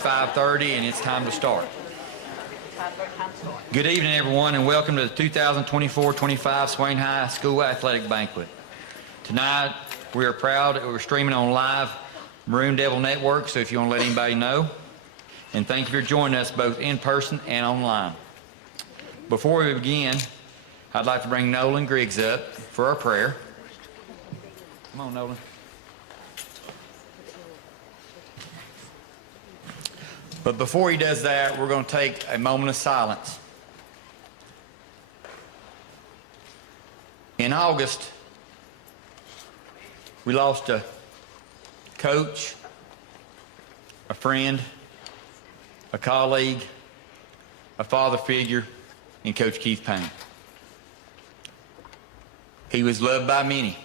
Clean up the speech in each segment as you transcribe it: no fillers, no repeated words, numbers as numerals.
5:30 and it's time to start. Good evening, everyone, and welcome to the 2024-25 Swain High School Athletic Banquet. Tonight, we are proud that we're streaming on live Maroon Devil Network, so if you want to let anybody know. And thank you for joining us both in person and online. Before we begin, I'd like to bring Nolan Griggs up for our prayer. Come on, Nolan. But before he does that, we're going to take a moment of silence. In August, we lost a coach, a friend, a colleague, a father figure in Coach Keith Payne. He was loved by many,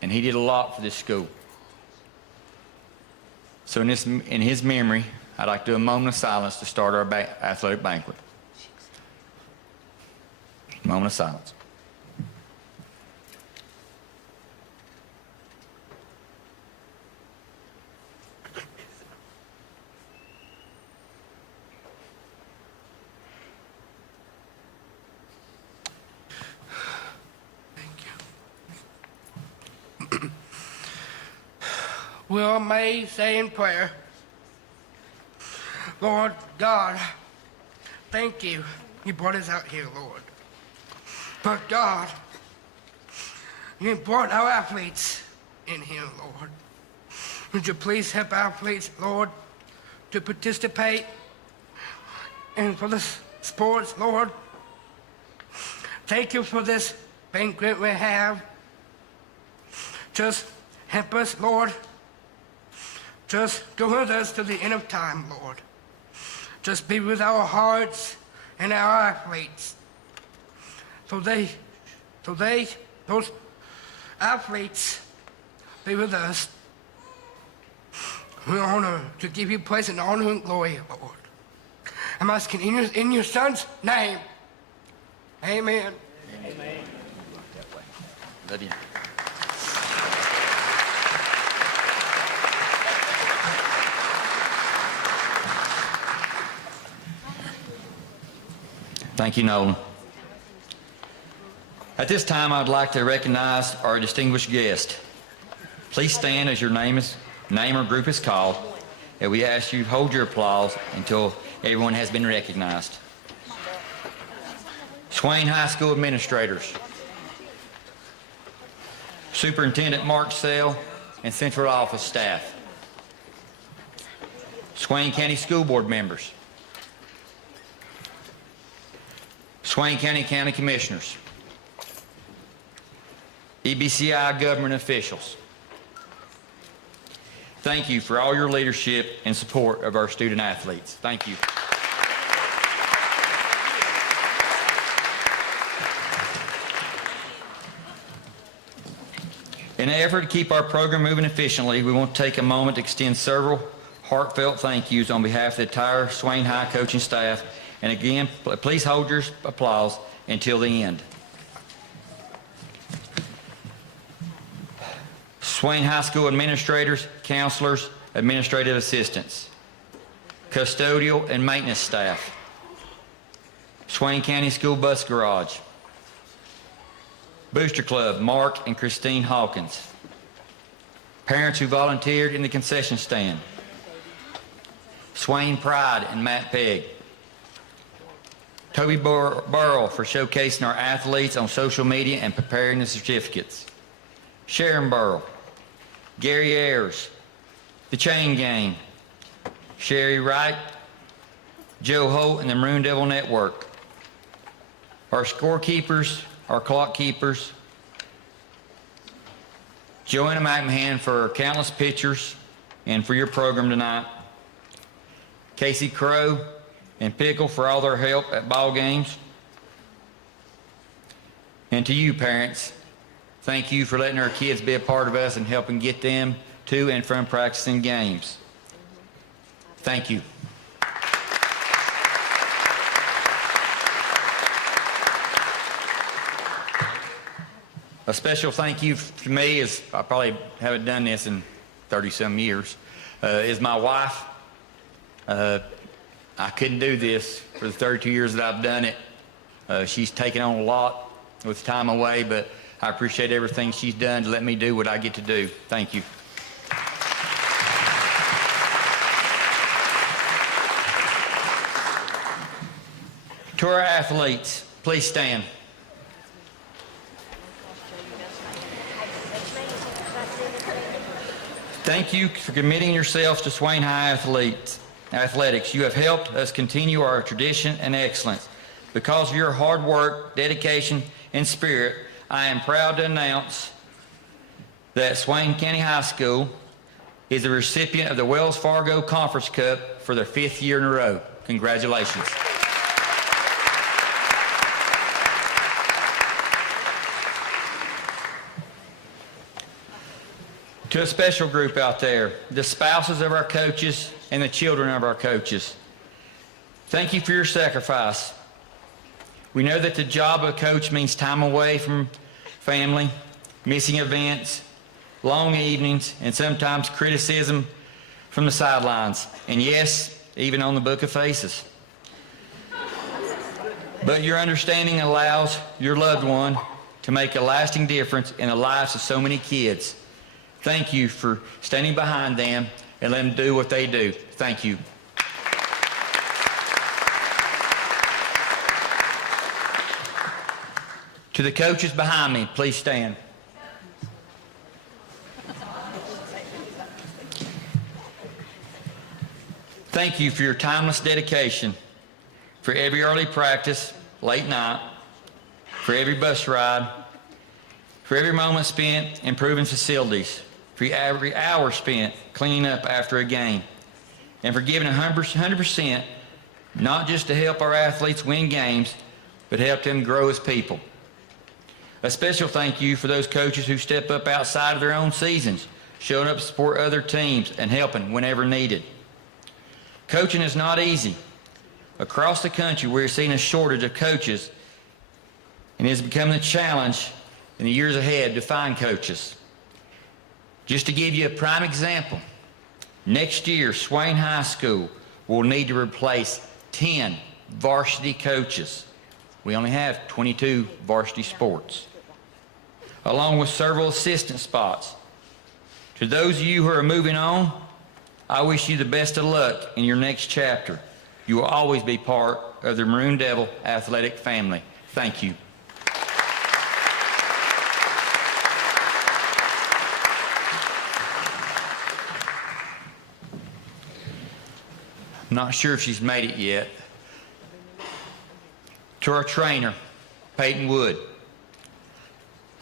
and he did a lot for this school. So in his memory, I'd like to do a moment of silence to start our athletic banquet. Moment of silence. We all may say in prayer, Lord God, thank you. You brought us out here, Lord. But God, you brought our athletes in here, Lord. Would you please help our athletes, Lord, to participate in for the sports, Lord? Thank you for this banquet we have. Just help us, Lord. Just go with us to the end of time, Lord. Just be with our hearts and our athletes. So those athletes be with us. We honor to give you praise and honor and glory, Lord. I'm asking in your Son's name. Amen. Amen. Love you. Thank you, Nolan. At this time, I'd like to recognize our distinguished guest. Please stand as your name or group is called, and we ask you to hold your applause until everyone has been recognized. Swain High School administrators, Superintendent Mark Sell and Central Office staff, Swain County School Board members, Swain County County Commissioners, EBCI government officials. Thank you for all your leadership and support of our student athletes. Thank you. In an effort to keep our program moving efficiently, we want to take a moment to extend several heartfelt thank yous on behalf of the entire Swain High coaching staff. And again, please hold your applause until the end. Swain High School administrators, counselors, administrative assistants, custodial and maintenance staff, Swain County School Bus Garage, Booster Club, Mark and Christine Hawkins, parents who volunteered in the concession stand, Swain Pride and Matt Pegg, Toby Burrell for showcasing our athletes on social media and preparing the certificates, Sharon Burrell, Gary Ayers, The Chain Gang, Sherry Wright, Joe Holt and the Maroon Devil Network, our scorekeepers, our clock keepers, Joanna McMahon for countless pictures and for your program tonight, Casey Crow and Pickle for all their help at ball games. And to you, parents, thank you for letting our kids be a part of us and helping get them to and from practicing games. Thank you. A special thank you to me, is I probably haven't done this in 30-some years, is my wife, I couldn't do this for the 32 years that I've done it. She's taken on a lot with time away, but I appreciate everything she's done to let me do what I get to do. Thank you. To our athletes, please stand. Thank you for committing yourselves to Swain High athletics. You have helped us continue our tradition and excellence. Because of your hard work, dedication, and spirit, I am proud to announce that Swain County High School is the recipient of the Wells Fargo Conference Cup for their 5th year in a row. Congratulations. To a special group out there, the spouses of our coaches and the children of our coaches, thank you for your sacrifice. We know that the job of a coach means time away from family, missing events, long evenings, and sometimes criticism from the sidelines, and yes, even on the Book of Faces. But your understanding allows your loved one to make a lasting difference in the lives of so many kids. Thank you for standing behind them and letting them do what they do. Thank you. To the coaches behind me, please stand. Thank you for your timeless dedication, for every early practice, late night, for every bus ride, for every moment spent improving facilities, for every hour spent cleaning up after a game, and for giving 100%, not just to help our athletes win games, but help them grow as people. A special thank you for those coaches who step up outside of their own seasons, showing up to support other teams and helping whenever needed. Coaching is not easy. Across the country, we're seeing a shortage of coaches, and it has become a challenge in the years ahead to find coaches. Just to give you a prime example, next year, Swain High School will need to replace 10 varsity coaches. We only have 22 varsity sports, along with several assistant spots. To those of you who are moving on, I wish you the best of luck in your next chapter. You will always be part of the Maroon Devil athletic family. Thank you. I'm not sure if she's made it yet. To our trainer, Peyton Wood.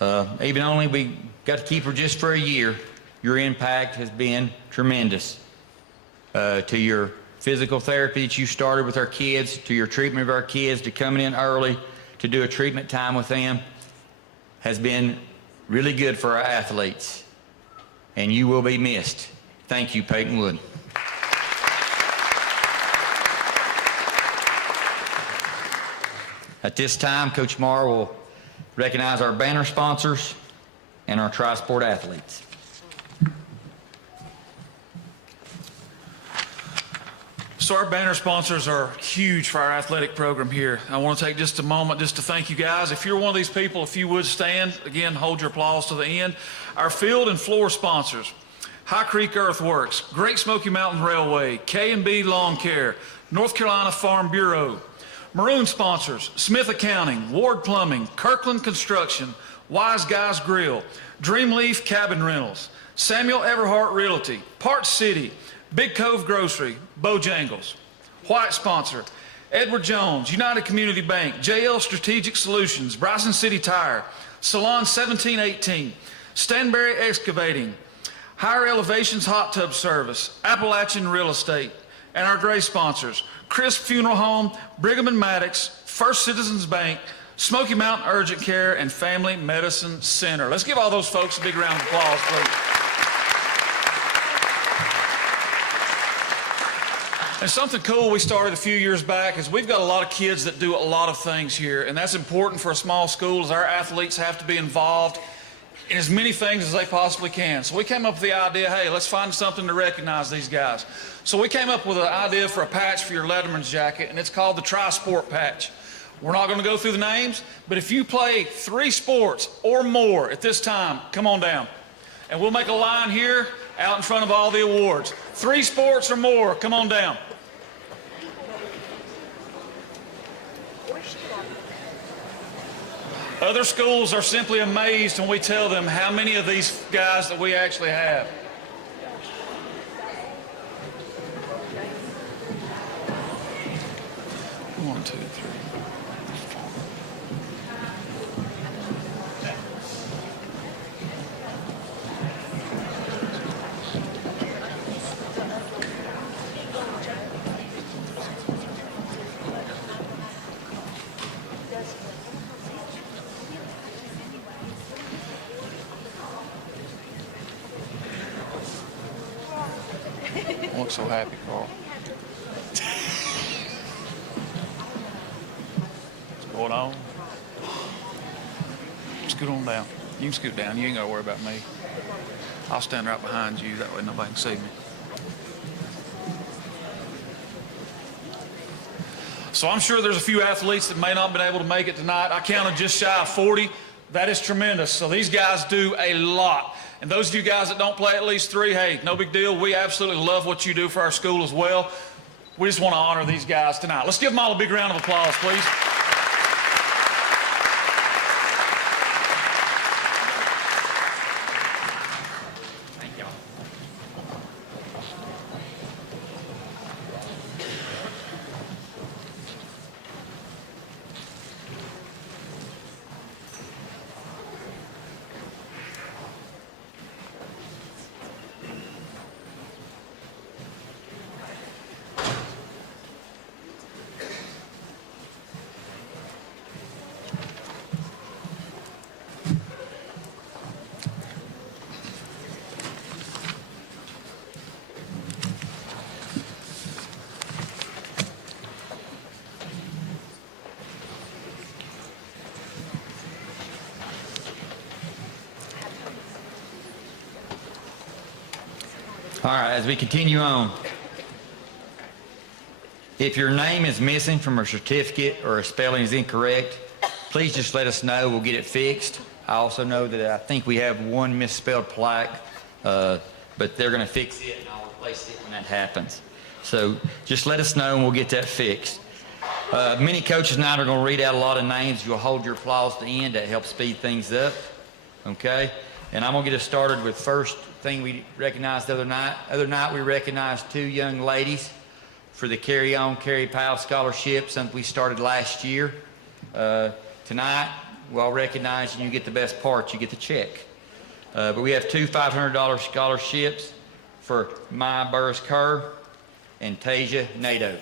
Even only we got to keep her just for a year, your impact has been tremendous. To your physical therapy that you started with our kids, to your treatment of our kids, to coming in early to do a treatment time with them, has been really good for our athletes. And you will be missed. Thank you, Peyton Wood. At this time, Coach Marr will recognize our banner sponsors and our tri-sport athletes. So our banner sponsors are huge for our athletic program here. I want to take just a moment just to thank you guys. If you're one of these people, if you would stand, again, hold your applause to the end. Our field and floor sponsors, High Creek Earthworks, Great Smoky Mountain Railway, K&B Lawn Care, North Carolina Farm Bureau. Maroon sponsors, Smith Accounting, Ward Plumbing, Kirkland Construction, Wise Guys Grill, Dreamleaf Cabin Rentals, Samuel Everhart Realty, Parts City, Big Cove Grocery, Bojangles. White sponsor, Edward Jones, United Community Bank, JL Strategic Solutions, Bryson City Tire, Salon 1718, Stanberry Excavating, Higher Elevations Hot Tub Service, Appalachian Real Estate, and our gray sponsors, Crisp Funeral Home, Brigham and Maddox, First Citizens Bank, Smoky Mountain Urgent Care, and Family Medicine Center. Let's give all those folks a big round of applause, please. And something cool we started a few years back is we've got a lot of kids that do a lot of things here, and that's important for a small school as our athletes have to be involved in as many things as they possibly can. So we came up with the idea, hey, let's find something to recognize these guys. So we came up with an idea for a patch for your Letterman's jacket, and it's called the Tri-Sport Patch. We're not going to go through the names, but if you play 3 sports or more at this time, come on down. And we'll make a line here out in front of all the awards. 3 sports or more, come on down. Other schools are simply amazed when we tell them how many of these guys that we actually have. One, two, three. Don't look so happy, Carl. What's going on? Scoot on down. You can scoot down. You ain't got to worry about me. I'll stand right behind you. That way nobody can see me. So I'm sure there's a few athletes that may not have been able to make it tonight. I counted just shy of 40. That is tremendous. So these guys do a lot. And those of you guys that don't play at least 3, hey, no big deal. We absolutely love what you do for our school as well. We just want to honor these guys tonight. Let's give them all a big round of applause, please. Thank y'all. All right, as we continue on, if your name is missing from a certificate or a spelling is incorrect, please just let us know. We'll get it fixed. I also know that I think we have one misspelled plaque, but they're going to fix it, and I'll replace it when that happens. So just let us know, and we'll get that fixed. Many coaches tonight are going to read out a lot of names. You'll hold your applause to the end. That helps speed things up, okay? And I'm going to get us started with first thing we recognized the other night. Other night we recognized 2 young ladies for the Carry On, Carry Powell Scholarship, something we started last year. Tonight, we'll recognize you get the best part, you get the check. But we have 2 $500 scholarships for Maya Burris-Kerr and Tasia Nato.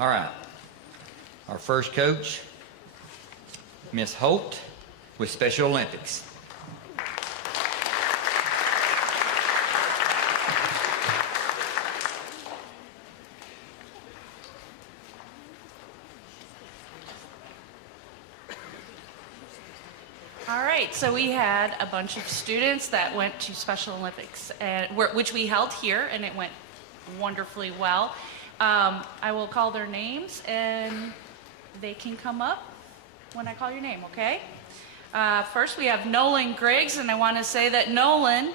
All right, our first coach, Miss Holt with Special Olympics. All right, so we had a bunch of students that went to Special Olympics, which we held here, and it went wonderfully well. I will call their names, and they can come up when I call your name, okay? First, we have Nolan Griggs, and I want to say that Nolan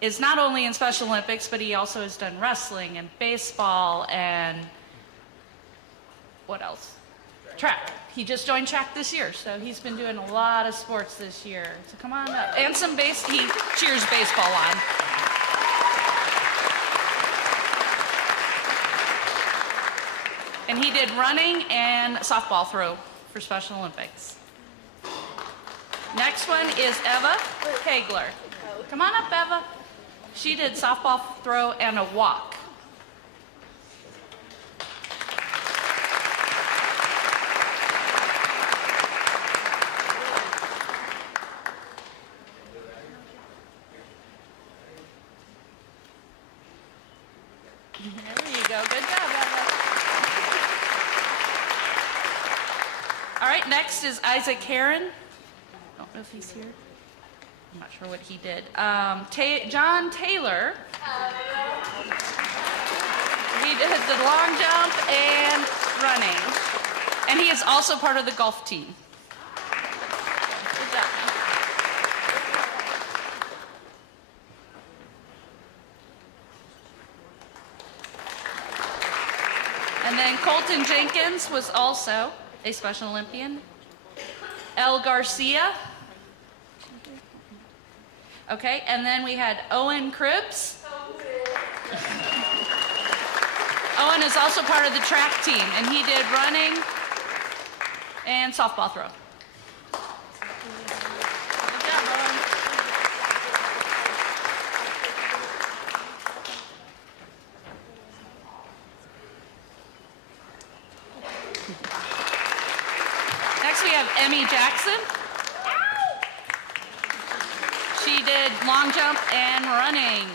is not only in Special Olympics, but he also has done wrestling and baseball and what else? track. He just joined track this year, so he's been doing a lot of sports this year. So come on up. And some base, he cheers baseball on. And he did running and softball throw for Special Olympics. Next one is Eva Kegler. Come on up, Eva. She did softball throw and a walk. There you go. Good job, Eva. All right, next is Isaac Heron. Don't know if he's here. I'm not sure what he did. John Taylor. He did the long jump and running. And he is also part of the golf team. Good job. And then Colton Jenkins was also a Special Olympian. El Garcia. Okay, and then we had Owen Cribbs. Owen is also part of the track team, and he did running and softball throw. Good job, Owen. Next we have Emmy Jackson. She did long jump and running.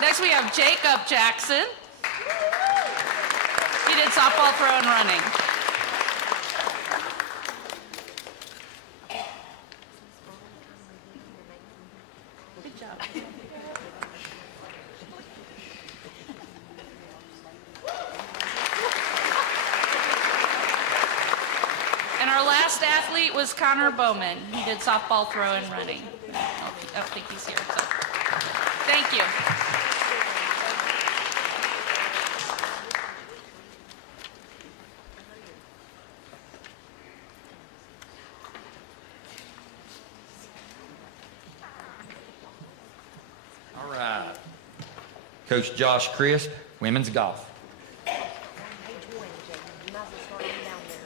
Next we have Jacob Jackson. He did softball throw and running. Good job. And our last athlete was Connor Bowman. He did softball throw and running. I don't think he's here, so thank you. All right. Coach Josh Crisp, women's golf. Page one, Jacob. You might as well start them down there.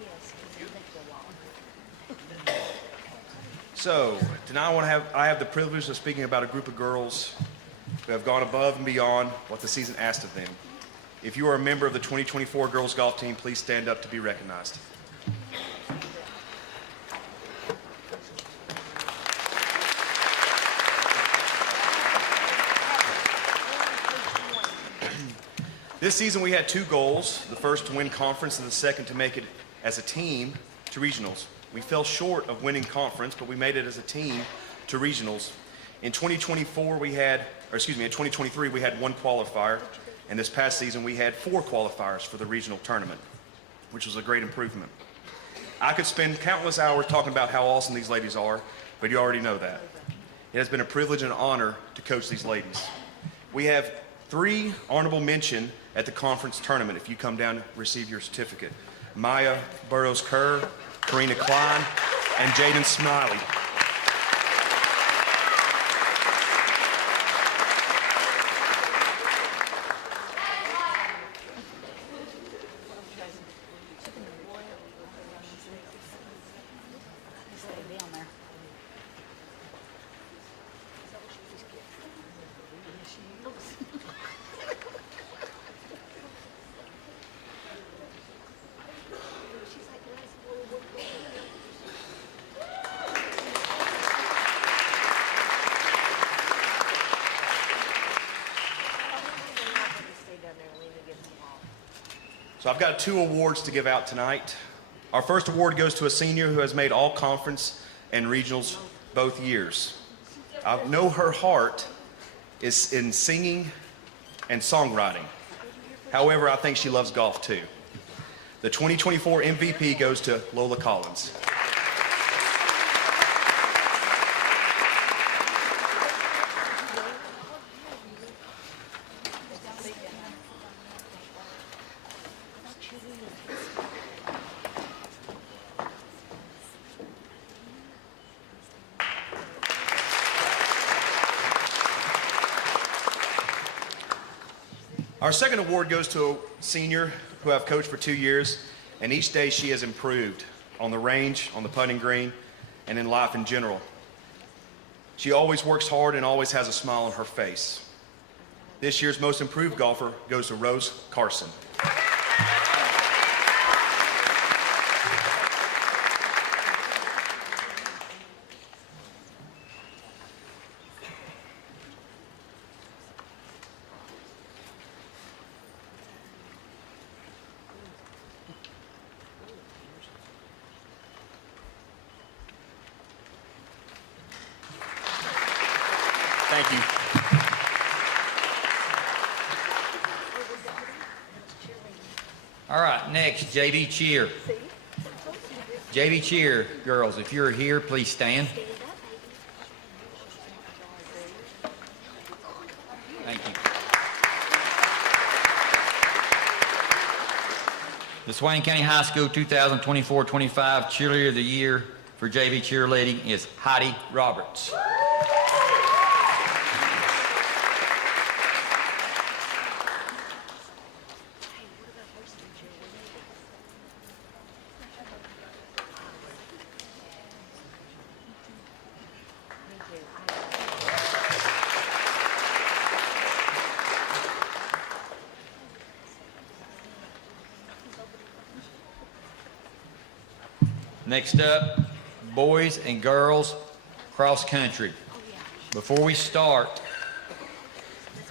Yes, because it takes a while. So, tonight I have the privilege of speaking about a group of girls who have gone above and beyond what the season asked of them. If you are a member of the 2024 girls golf team, please stand up to be recognized. This season we had two goals, the first to win conference and the second to make it as a team to regionals. We fell short of winning conference, but we made it as a team to regionals. In 2023 we had one qualifier, and this past season we had 4 qualifiers for the regional tournament, which was a great improvement. I could spend countless hours talking about how awesome these ladies are, but you already know that. It has been a privilege and honor to coach these ladies. We have 3 honorable mention at the conference tournament if you come down to receive your certificate. Maya Burrows-Kerr, Karina Klein, and Jaden Smiley. So I've got 2 awards to give out tonight. Our first award goes to a senior who has made all conference and regionals both years. I know her heart is in singing and songwriting. However, I think she loves golf too. The 2024 MVP goes to Lola Collins. Our second award goes to a senior who I've coached for 2 years, and each day she has improved on the range, on the putting green, and in life in general. She always works hard and always has a smile on her face. This year's most improved golfer goes to Rose Carson. Thank you. All right, next, JV Cheer. JV Cheer, girls, if you're here, please stand. Thank you. The Swain County High School 2024-25 Cheerleader of the Year for JV Cheerleading is Heidi Roberts. Next up, boys and girls cross country. Before we start,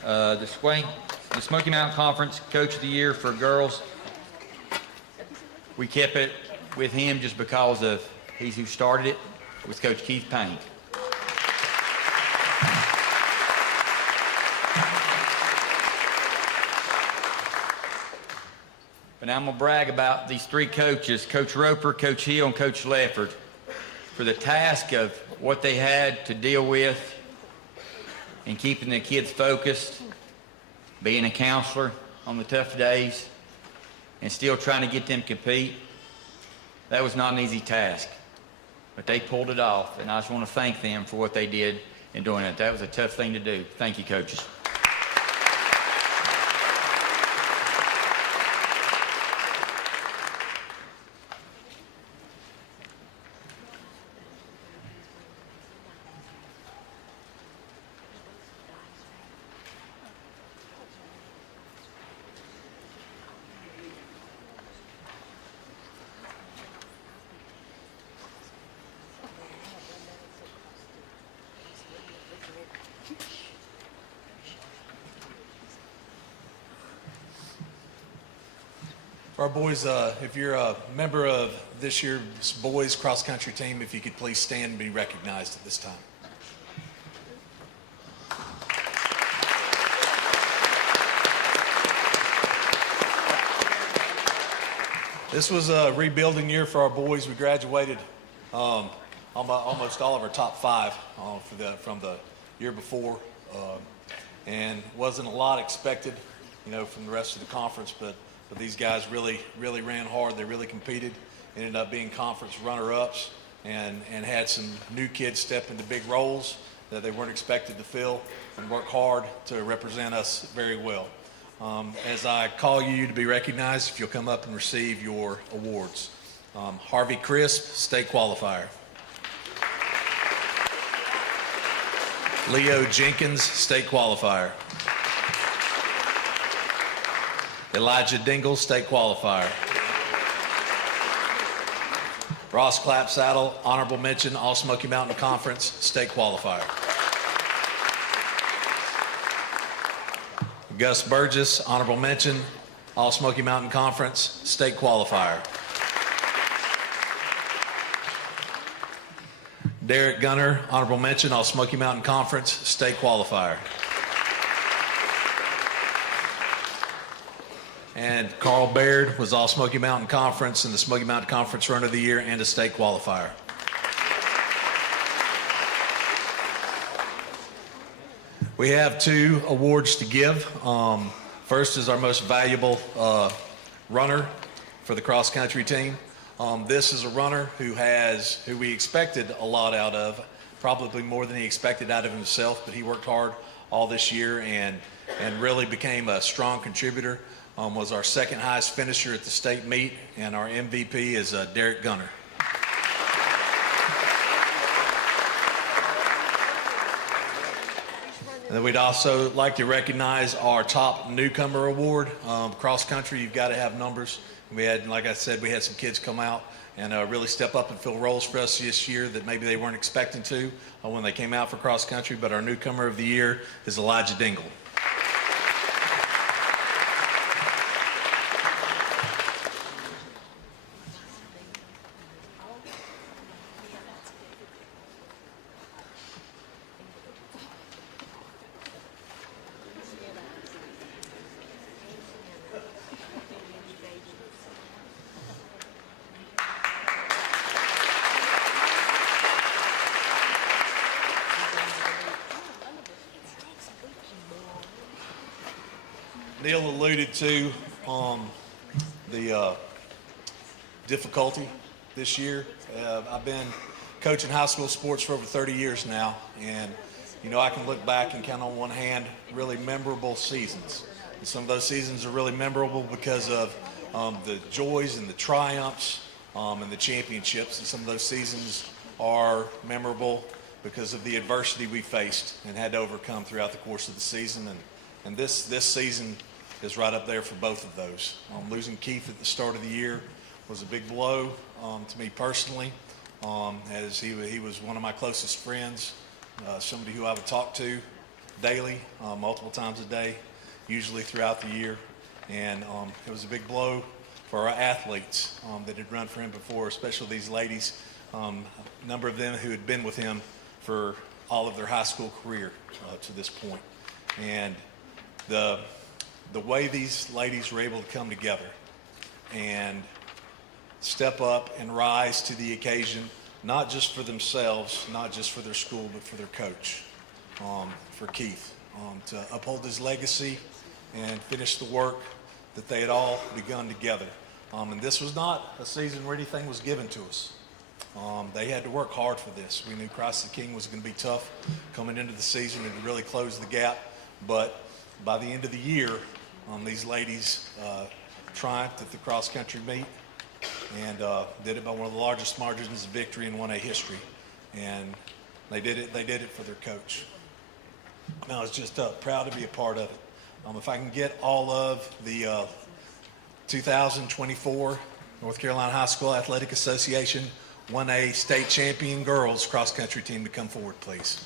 the Smoky Mountain Conference Coach of the Year for girls, we kept it with him just because of he's who started it. It was Coach Keith Payne. But now I'm going to brag about these three coaches, Coach Roper, Coach Hill, and Coach Lefford, for the task of what they had to deal with and keeping the kids focused, being a counselor on the tough days, and still trying to get them to compete. That was not an easy task, but they pulled it off, and I just want to thank them for what they did in doing it. That was a tough thing to do. Thank you, coaches. For our boys, if you're a member of this year's boys cross-country team, if you could please stand and be recognized at this time. This was a rebuilding year for our boys. We graduated almost all of our top five from the year before, and wasn't a lot expected, from the rest of the conference, but these guys really ran hard. They really competed, ended up being conference runner-ups, and had some new kids step into big roles that they weren't expected to fill, and work hard to represent us very well. As I call you to be recognized, if you'll come up and receive your awards. Harvey Crisp, state qualifier. Leo Jenkins, state qualifier. Elijah Dingle, state qualifier. Ross Clapsaddle, honorable mention, All Smoky Mountain Conference, state qualifier. Gus Burgess, honorable mention, All Smoky Mountain Conference, state qualifier. Derek Gunner, honorable mention, All Smoky Mountain Conference, state qualifier. And Carl Baird was All Smoky Mountain Conference and the Smoky Mountain Conference Runner of the Year and a state qualifier. We have 2 awards to give. First is our most valuable runner for the cross country team. This is a runner who we expected a lot out of, probably more than he expected out of himself, but he worked hard all this year and really became a strong contributor. Was our second highest finisher at the state meet, and our MVP is Derek Gunner. And then we'd also like to recognize our top newcomer award. Cross country, you've got to have numbers. We had, like I said, we had some kids come out and really step up and fill roles for us this year that maybe they weren't expecting to when they came out for cross country. But our newcomer of the year is Elijah Dingle. Neil alluded to the difficulty this year. I've been coaching high school sports for over 30 years now, and I can look back and count on one hand really memorable seasons. And some of those seasons are really memorable because of the joys and the triumphs and the championships, and some of those seasons are memorable because of the adversity we faced and had to overcome throughout the course of the season. And this season is right up there for both of those. Losing Keith at the start of the year was a big blow to me personally, as he was one of my closest friends, somebody who I would talk to daily, multiple times a day, usually throughout the year. And it was a big blow for our athletes that had run for him before, especially these ladies, a number of them who had been with him for all of their high school career to this point. And the way these ladies were able to come together and step up and rise to the occasion, not just for themselves, not just for their school, but for their coach, for Keith, to uphold his legacy and finish the work that they had all begun together. And this was not a season where anything was given to us. They had to work hard for this. We knew Christ the King was going to be tough coming into the season and to really close the gap. But by the end of the year, these ladies triumphed at the cross-country meet and did it by one of the largest margins of victory in 1A history. And they did it for their coach. And I was just proud to be a part of it. If I can get all of the 2024 North Carolina High School Athletic Association 1A state champion girls cross-country team to come forward, please.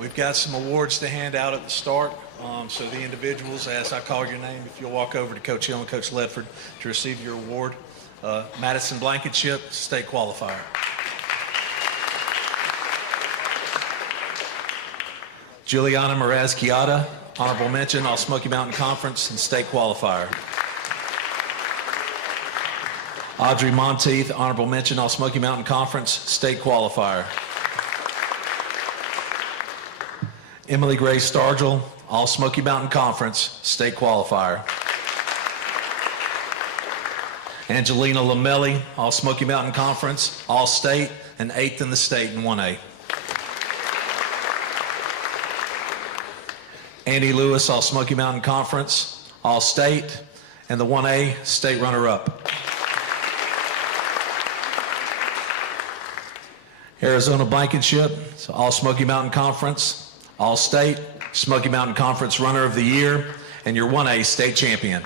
We've got some awards to hand out at the start. So the individuals, as I call your name, if you'll walk over to Coach Hill and Coach Ledford to receive your award. Madison Blankenship, state qualifier. Juliana Merez-Chiata, honorable mention, All Smoky Mountain Conference and state qualifier. Audrey Monteith, honorable mention, All Smoky Mountain Conference, state qualifier. Emily Grace Stargell, All Smoky Mountain Conference, state qualifier. Angelina Lamelli, All Smoky Mountain Conference, all state, and 8th in the state in 1A. Andy Lewis, All Smoky Mountain Conference, all state, and the 1A state runner-up. Arizona Blankenship, All Smoky Mountain Conference, all state, Smoky Mountain Conference Runner of the Year, and your 1A state champion.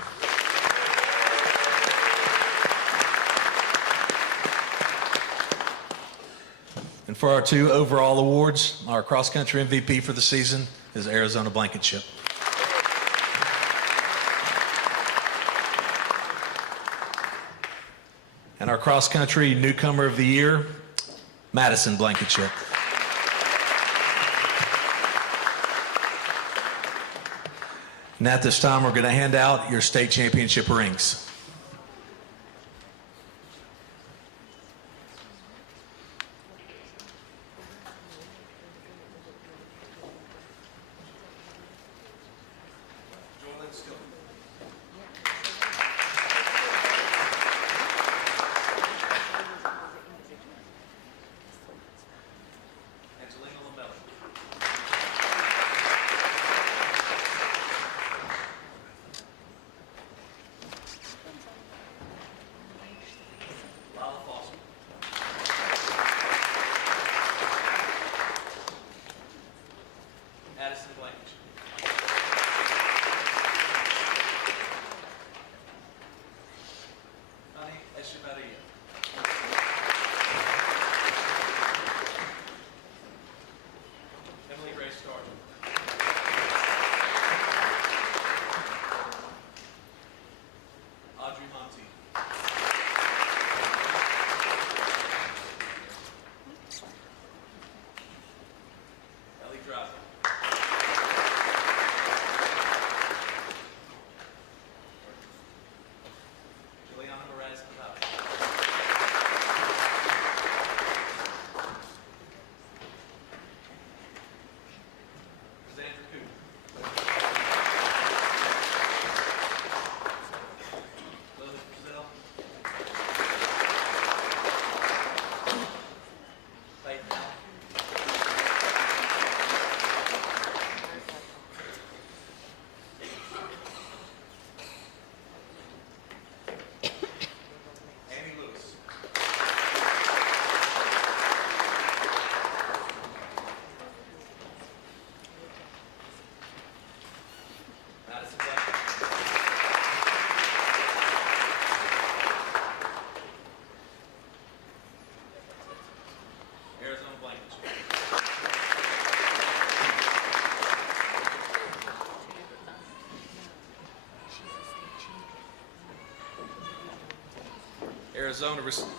And for our 2 overall awards, our cross-country MVP for the season is Arizona Blankenship. And our cross-country newcomer of the year, Madison Blankenship. And at this time, we're going to hand out your state championship rings.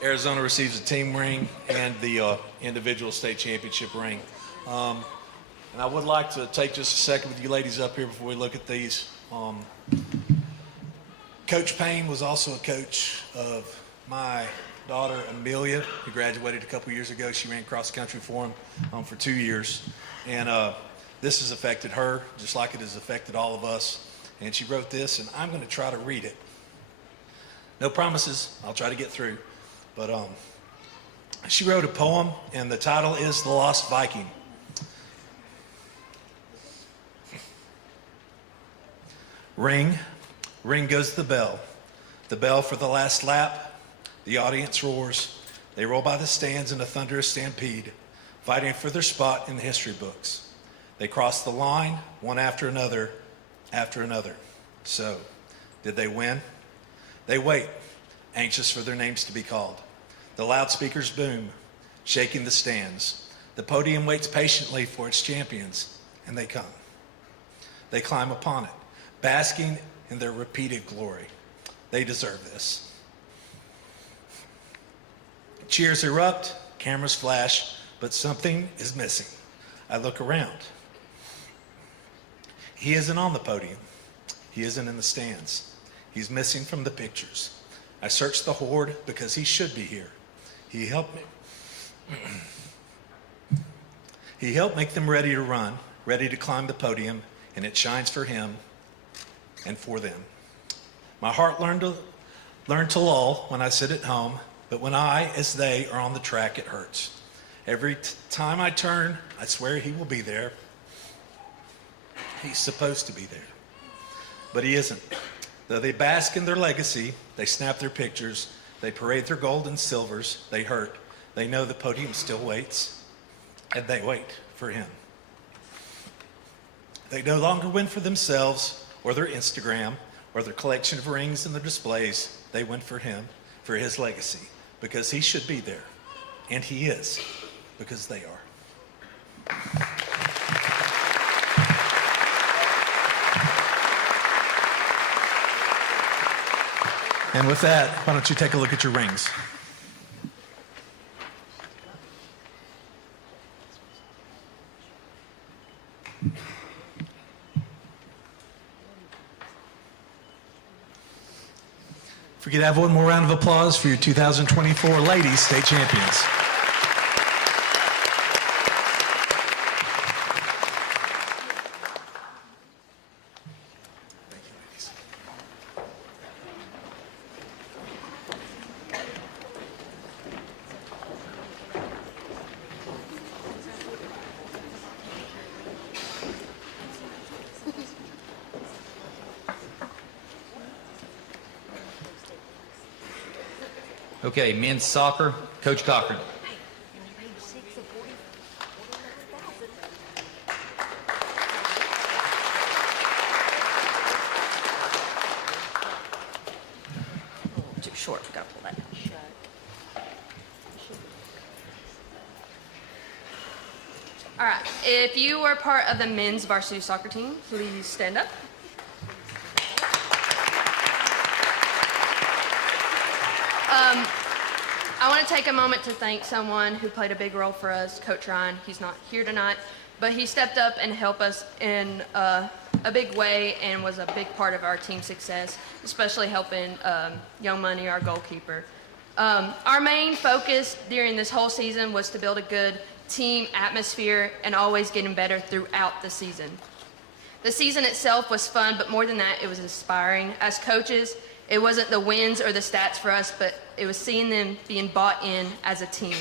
Arizona receives a team ring and the individual state championship ring. And I would like to take just a second with you ladies up here before we look at these. Coach Payne was also a coach of my daughter Amelia, who graduated a couple years ago. She ran cross country for him for 2 years. And this has affected her just like it has affected all of us. And she wrote this, and I'm going to try to read it. No promises. I'll try to get through. But she wrote a poem, and the title is The Lost Viking. Ring, ring goes the bell for the last lap. The audience roars. They roll by the stands in a thunderous stampede, fighting for their spot in the history books. They cross the line, one after another. So, did they win? They wait, anxious for their names to be called. The loudspeakers boom, shaking the stands. The podium waits patiently for its champions, and they come. They climb upon it, basking in their repeated glory. They deserve this. Cheers erupt, cameras flash, but something is missing. I look around. He isn't on the podium. He isn't in the stands. He's missing from the pictures. I search the horde because he should be here. He helped me. He helped make them ready to run, ready to climb the podium, and it shines for him and for them. My heart learned to lull when I sit at home, but when I, as they, are on the track, it hurts. Every time I turn, I swear he will be there. He's supposed to be there, but he isn't. Though they bask in their legacy, they snap their pictures, they parade their gold and silvers, they hurt. They know the podium still waits, and they wait for him. They no longer win for themselves or their Instagram or their collection of rings and their displays. They win for him, for his legacy, because he should be there, and he is. because they are. And with that, why don't you take a look at your rings? If we could have one more round of applause for your 2024 Ladies State Champions. Okay, men's soccer, Coach Cochran. Page 6 of 49,000. Too short, gotta pull that down. All right, if you were part of the men's varsity soccer team, please stand up. I want to take a moment to thank someone who played a big role for us, Coach Ryan. He's not here tonight, but he stepped up and helped us in a big way and was a big part of our team success, especially helping Young Money, our goalkeeper. Our main focus during this whole season was to build a good team atmosphere and always getting better throughout the season. The season itself was fun, but more than that, it was inspiring. As coaches, it wasn't the wins or the stats for us, but it was seeing them being bought in as a team,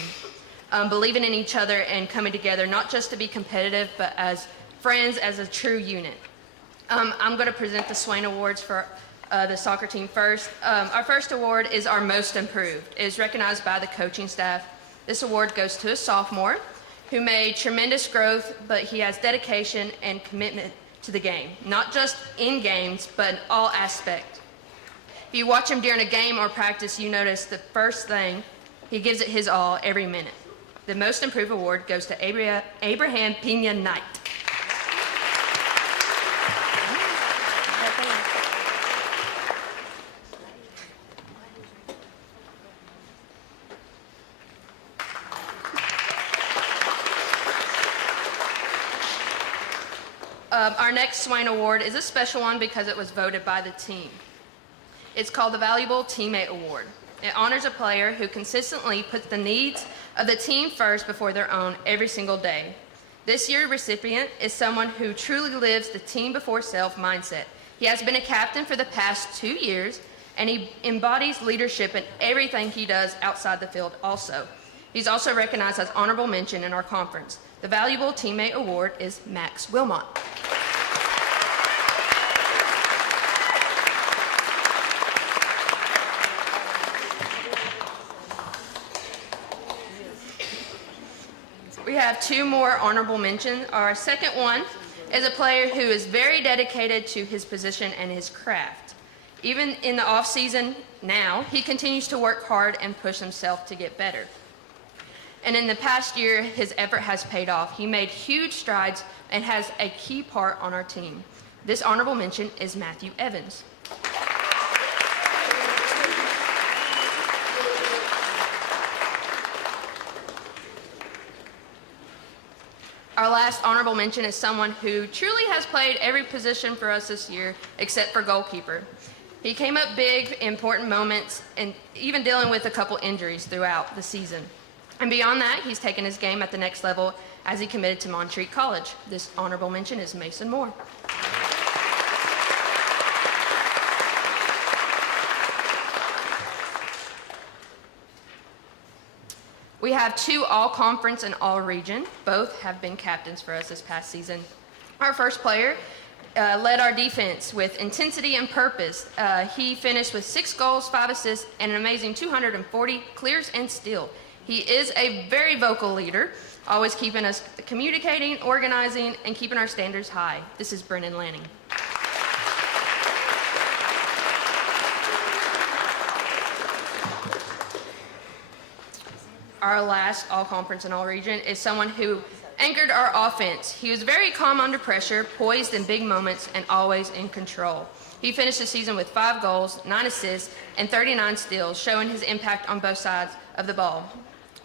believing in each other and coming together, not just to be competitive, but as friends, as a true unit. I'm going to present the Swain Awards for the soccer team first. Our first award is our Most Improved. It is recognized by the coaching staff. This award goes to a sophomore who made tremendous growth, but he has dedication and commitment to the game, not just in games, but in all aspects. If you watch him during a game or practice, you notice the first thing, he gives it his all every minute. The Most Improved Award goes to Abraham Pena Knight. Our next Swain Award is a special one because it was voted by the team. It's called the Valuable Teammate Award. It honors a player who consistently puts the needs of the team first before their own every single day. This year's recipient is someone who truly lives the team before self mindset. He has been a captain for the past 2 years, and he embodies leadership in everything he does outside the field also. He's also recognized as honorable mention in our conference. The Valuable Teammate Award is Max Wilmot. We have 2 more honorable mentions. Our second one is a player who is very dedicated to his position and his craft. Even in the off season now, he continues to work hard and push himself to get better. And in the past year, his effort has paid off. He made huge strides and has a key part on our team. This honorable mention is Matthew Evans. Our last honorable mention is someone who truly has played every position for us this year except for goalkeeper. He came up big in important moments and even dealing with a couple injuries throughout the season. And beyond that, he's taken his game at the next level as he committed to Montreat College. This honorable mention is Mason Moore. We have 2 all-conference and all-region. Both have been captains for us this past season. Our first player led our defense with intensity and purpose. He finished with 6 goals, 5 assists, and an amazing 240 clears and steals. He is a very vocal leader, always keeping us communicating, organizing, and keeping our standards high. This is Brennan Lanning. our last all-conference and all-region, is someone who anchored our offense. He was very calm under pressure, poised in big moments, and always in control. He finished the season with 5 goals, 9 assists, and 39 steals, showing his impact on both sides of the ball.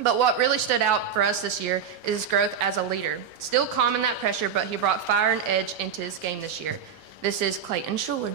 But what really stood out for us this year is his growth as a leader. Still calm in that pressure, but he brought fire and edge into his game this year. This is Clayton Schuler.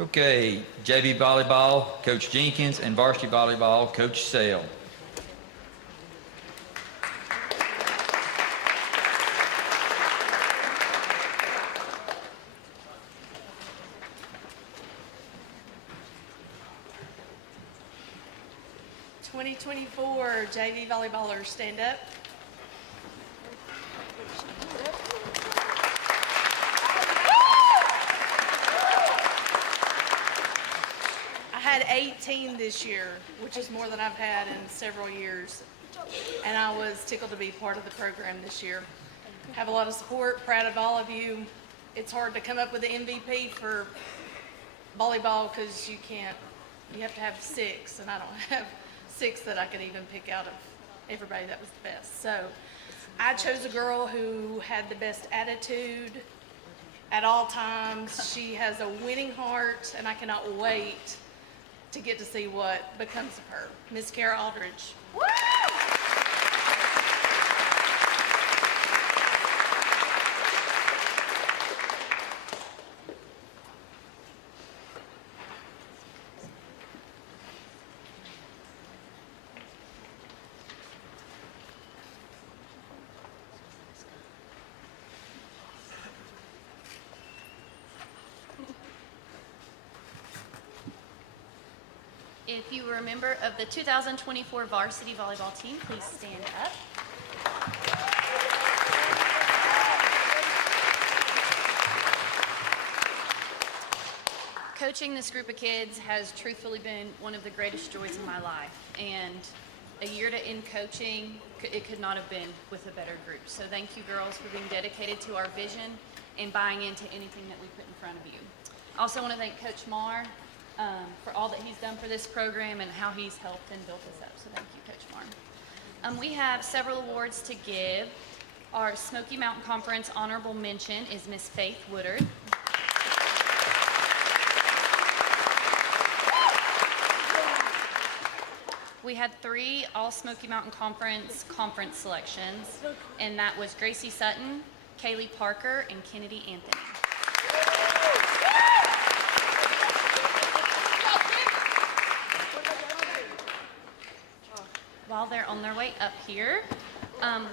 Okay, JV volleyball, Coach Jenkins, and varsity volleyball, Coach Sale. '24 JV volleyballers, stand up. I had 18 this year, which is more than I've had in several years, and I was tickled to be part of the program this year. Have a lot of support, proud of all of you. It's hard to come up with the MVP for volleyball because you have to have 6, and I don't have 6 that I could even pick out of everybody that was the best. So I chose a girl who had the best attitude at all times. She has a winning heart, and I cannot wait to get to see what becomes of her. Miss Kara Aldridge. Woo! If you were a member of the 2024 varsity volleyball team, please stand up. Coaching this group of kids has truthfully been one of the greatest joys of my life, and a year to end coaching, it could not have been with a better group. So thank you, girls, for being dedicated to our vision and buying into anything that we put in front of you. I also want to thank Coach Marr for all that he's done for this program and how he's helped and built this up. So thank you, Coach Marr. We have several awards to give. Our Smoky Mountain Conference honorable mention is Miss Faith Woodard. We had 3 All Smoky Mountain Conference selections, and that was Gracie Sutton, Kaylee Parker, and Kennedy Anthony. While they're on their way up here,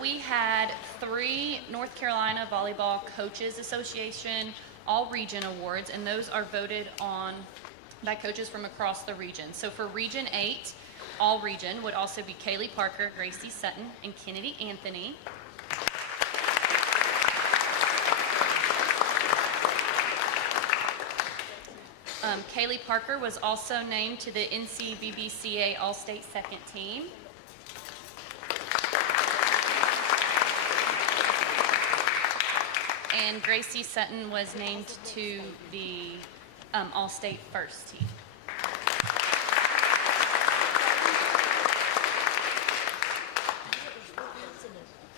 we had 3 North Carolina Volleyball Coaches Association All-Region Awards, and those are voted on by coaches from across the region. So for Region 8, All-Region would also be Kaylee Parker, Gracie Sutton, and Kennedy Anthony. Kaylee Parker was also named to the NCVBCA All-State Second Team. And Gracie Sutton was named to the All-State First Team.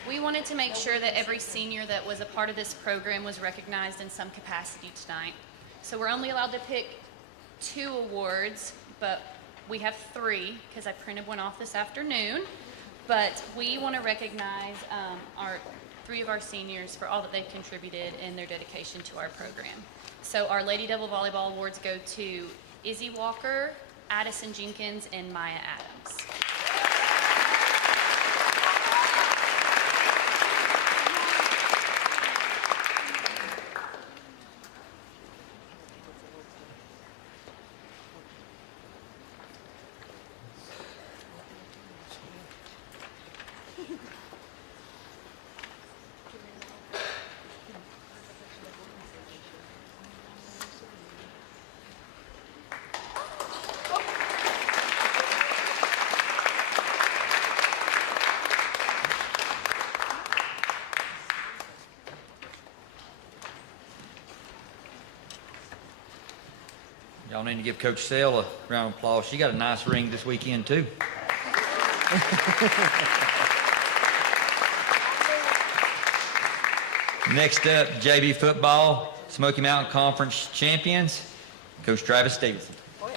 We wanted to make sure that every senior that was a part of this program was recognized in some capacity tonight. So we're only allowed to pick 2 awards, but we have 3 because I printed one off this afternoon. But we want to recognize our 3 of our seniors for all that they've contributed in their dedication to our program. So our Lady Devil Volleyball Awards go to Izzy Walker, Addison Jenkins, and Maya Adams. Y'all need to give Coach Sale a round of applause. She got a nice ring this weekend, too. Next up, JV football, Smoky Mountain Conference champions, Coach Travis Stevenson. All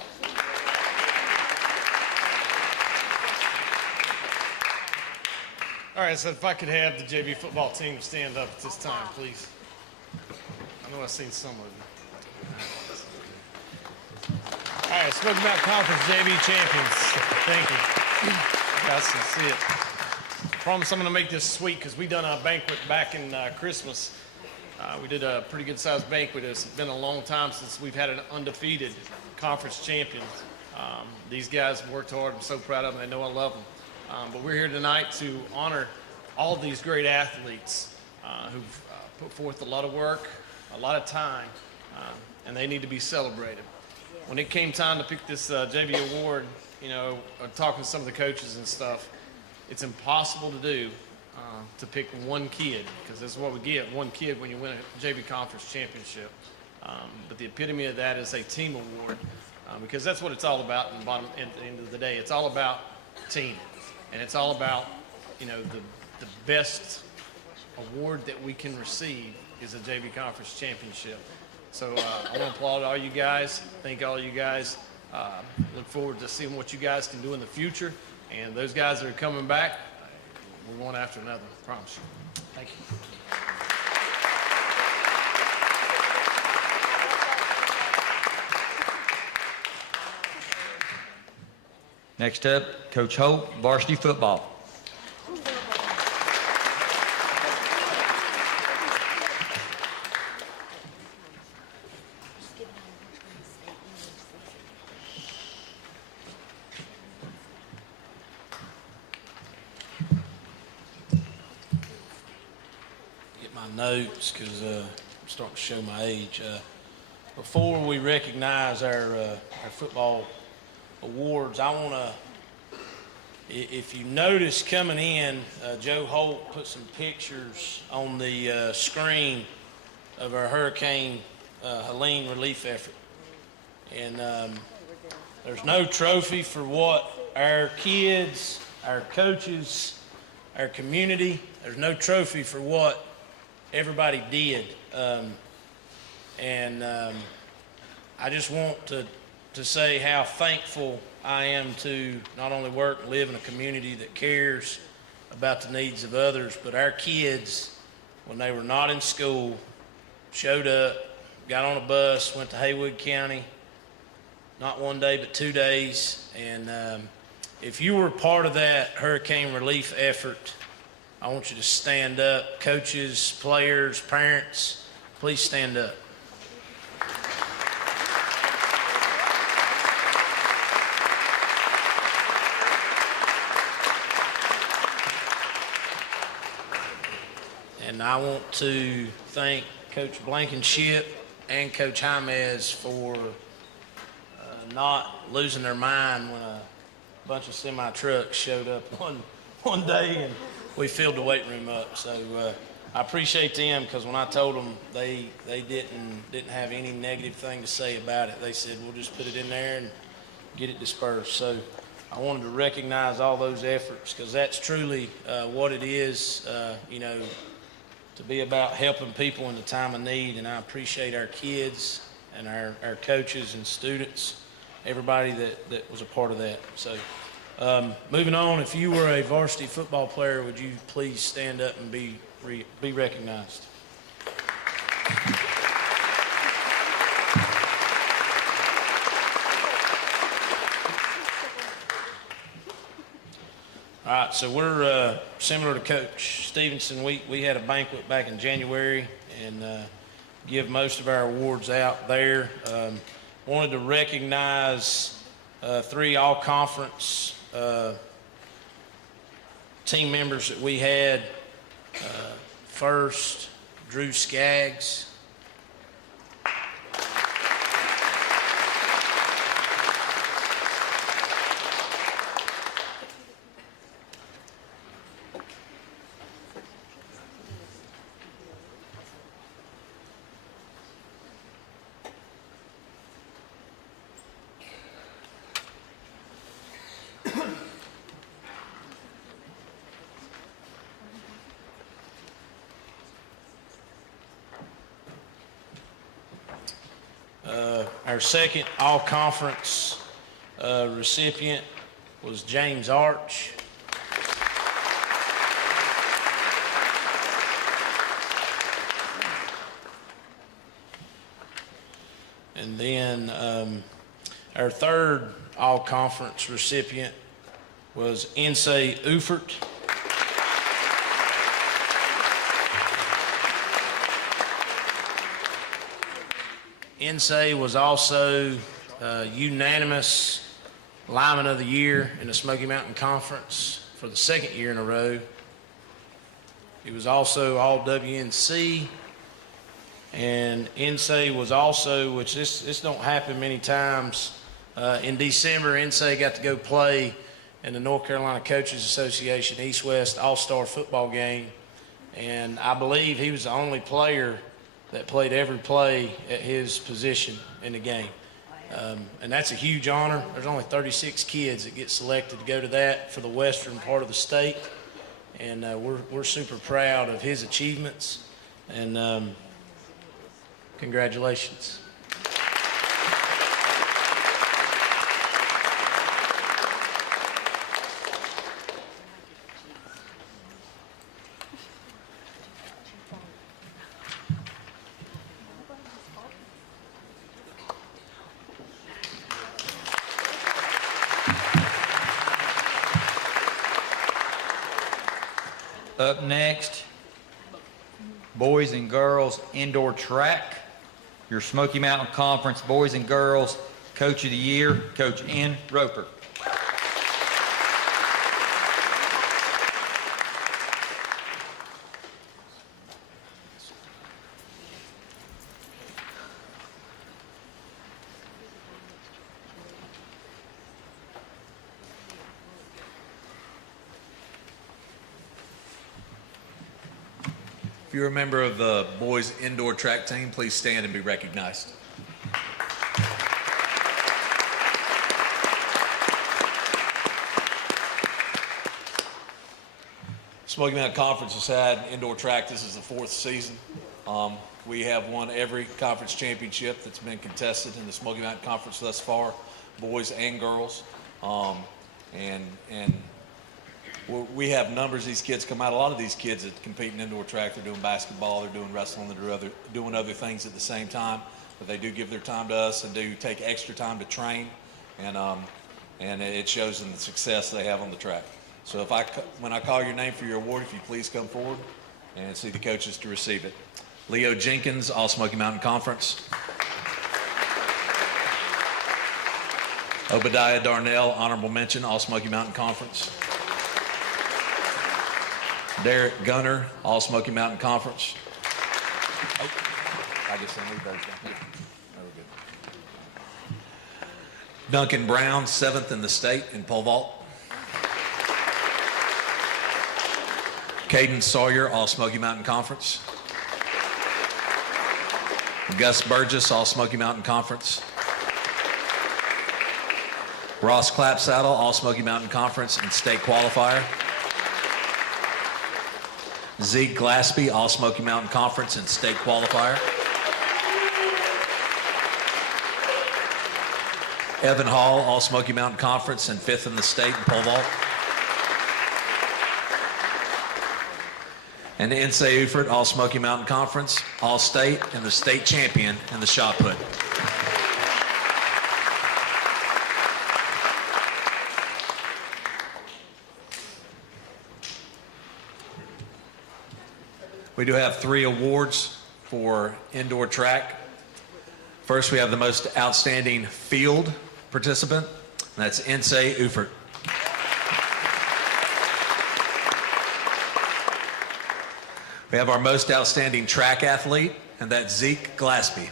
right, so if I could have the JV football team stand up at this time, please. I know I've seen some of you. All right, Smoky Mountain Conference JV champions. Thank you. You guys can see it. I promise I'm going to make this sweet because we done a banquet back in Christmas. We did a pretty good sized banquet. It's been a long time since we've had an undefeated conference champion. These guys worked hard. I'm so proud of them. They know I love them. But we're here tonight to honor all of these great athletes who've put forth a lot of work, a lot of time, and they need to be celebrated. When it came time to pick this JV award, you know, talking to some of the coaches and stuff, it's impossible to do to pick one kid, because this is what we get, one kid when you win a JV conference championship. But the epitome of that is a team award, because that's what it's all about at the end of the day. It's all about team. And it's all about, you know, the best award that we can receive is a JV Conference Championship. So I want to applaud all you guys, thank all you guys. Look forward to seeing what you guys can do in the future. And those guys that are coming back, we're one after another, I promise you. Thank you. Next up, Coach Holt, varsity football. Get my notes because I'm starting to show my age. Before we recognize our football awards, I want to, if you notice coming in, Joe Holt put some pictures on the screen of our Hurricane Helene relief effort. And there's no trophy for what our kids, our coaches, our community, there's no trophy for what everybody did. I just want to say how thankful I am to not only work and live in a community that cares about the needs of others, but our kids, when they were not in school, showed up, got on a bus, went to Haywood County, not 1 day, but 2 days. And if you were part of that hurricane relief effort, I want you to stand up. Coaches, players, parents, please stand up. And I want to thank Coach Blankenship and Coach James for not losing their mind when a bunch of semi-trucks showed up one day and we filled the weight room up. So I appreciate them, because when I told them, they didn't have any negative thing to say about it. They said, we'll just put it in there and get it dispersed. So I wanted to recognize all those efforts, because that's truly what it is, you know, to be about helping people in the time of need. And I appreciate our kids and our coaches and students, everybody that was a part of that. So moving on, if you were a varsity football player, would you please stand up and be recognized? All right, so we're similar to Coach Stevenson. We had a banquet back in January and give most of our awards out there. Wanted to recognize 3 all-conference team members that we had. First, Drew Skaggs. Our second all-conference recipient was James Arch. And then our third all-conference recipient was Nsay Ufert. Nsay was also unanimous Lineman of the Year in the Smoky Mountain Conference for the second year in a row. He was also all WNC. And Nsay was also, which this don't happen many times, in December, Nsay got to go play in the North Carolina Coaches Association East-West All-Star football game. And I believe he was the only player that played every play at his position in the game. And that's a huge honor. There's only 36 kids that get selected to go to that for the western part of the state. And we're super proud of his achievements. And congratulations. Up next, boys and girls indoor track. Your Smoky Mountain Conference Boys and Girls Coach of the Year, Coach N. Roper. If you're a member of the boys indoor track team, please stand and be recognized. Smoky Mountain Conference has had indoor track. This is the 4th season. We have won every conference championship that's been contested in the Smoky Mountain Conference thus far, boys and girls. We have numbers of these kids come out. A lot of these kids that compete in indoor track, they're doing basketball, they're doing wrestling, they're doing other things at the same time. But they do give their time to us and do take extra time to train, and it shows in the success they have on the track. So when I call your name for your award, if you please come forward and see the coaches to receive it. Leo Jenkins, All Smoky Mountain Conference. Obadiah Darnell, Honorable Mention, All Smoky Mountain Conference. Derek Gunner, All Smoky Mountain Conference. Oh, I guess I need those down here. Very good. Duncan Brown, 7th in the state in pole vault. Caden Sawyer, All Smoky Mountain Conference. Gus Burgess, All Smoky Mountain Conference. Ross Clapsaddle, All Smoky Mountain Conference and state qualifier. Zeke Glaspie, All Smoky Mountain Conference and state qualifier. Evan Hall, All Smoky Mountain Conference and 5th in the state in pole vault. And Nsay Ufert, All Smoky Mountain Conference, All State, and the state champion in the shot put. We do have 3 awards for indoor track. First, we have the most outstanding field participant, and that's Nsay Ufert. We have our most outstanding track athlete, and that's Zeke Glaspie.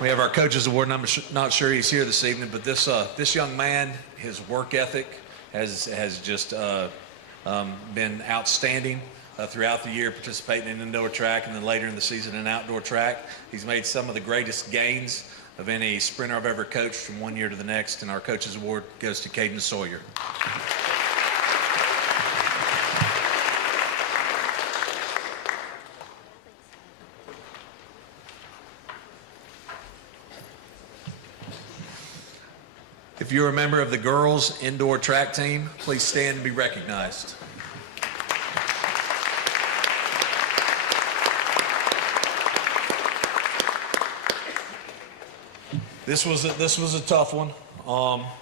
We have our Coaches Award, and I'm not sure he's here this evening, but this young man, his work ethic has just been outstanding throughout the year, participating in indoor track and then later in the season in outdoor track. He's made some of the greatest gains of any sprinter I've ever coached from one year to the next, and our Coaches Award goes to Caden Sawyer. If you're a member of the girls' indoor track team, please stand and be recognized. This was a tough one.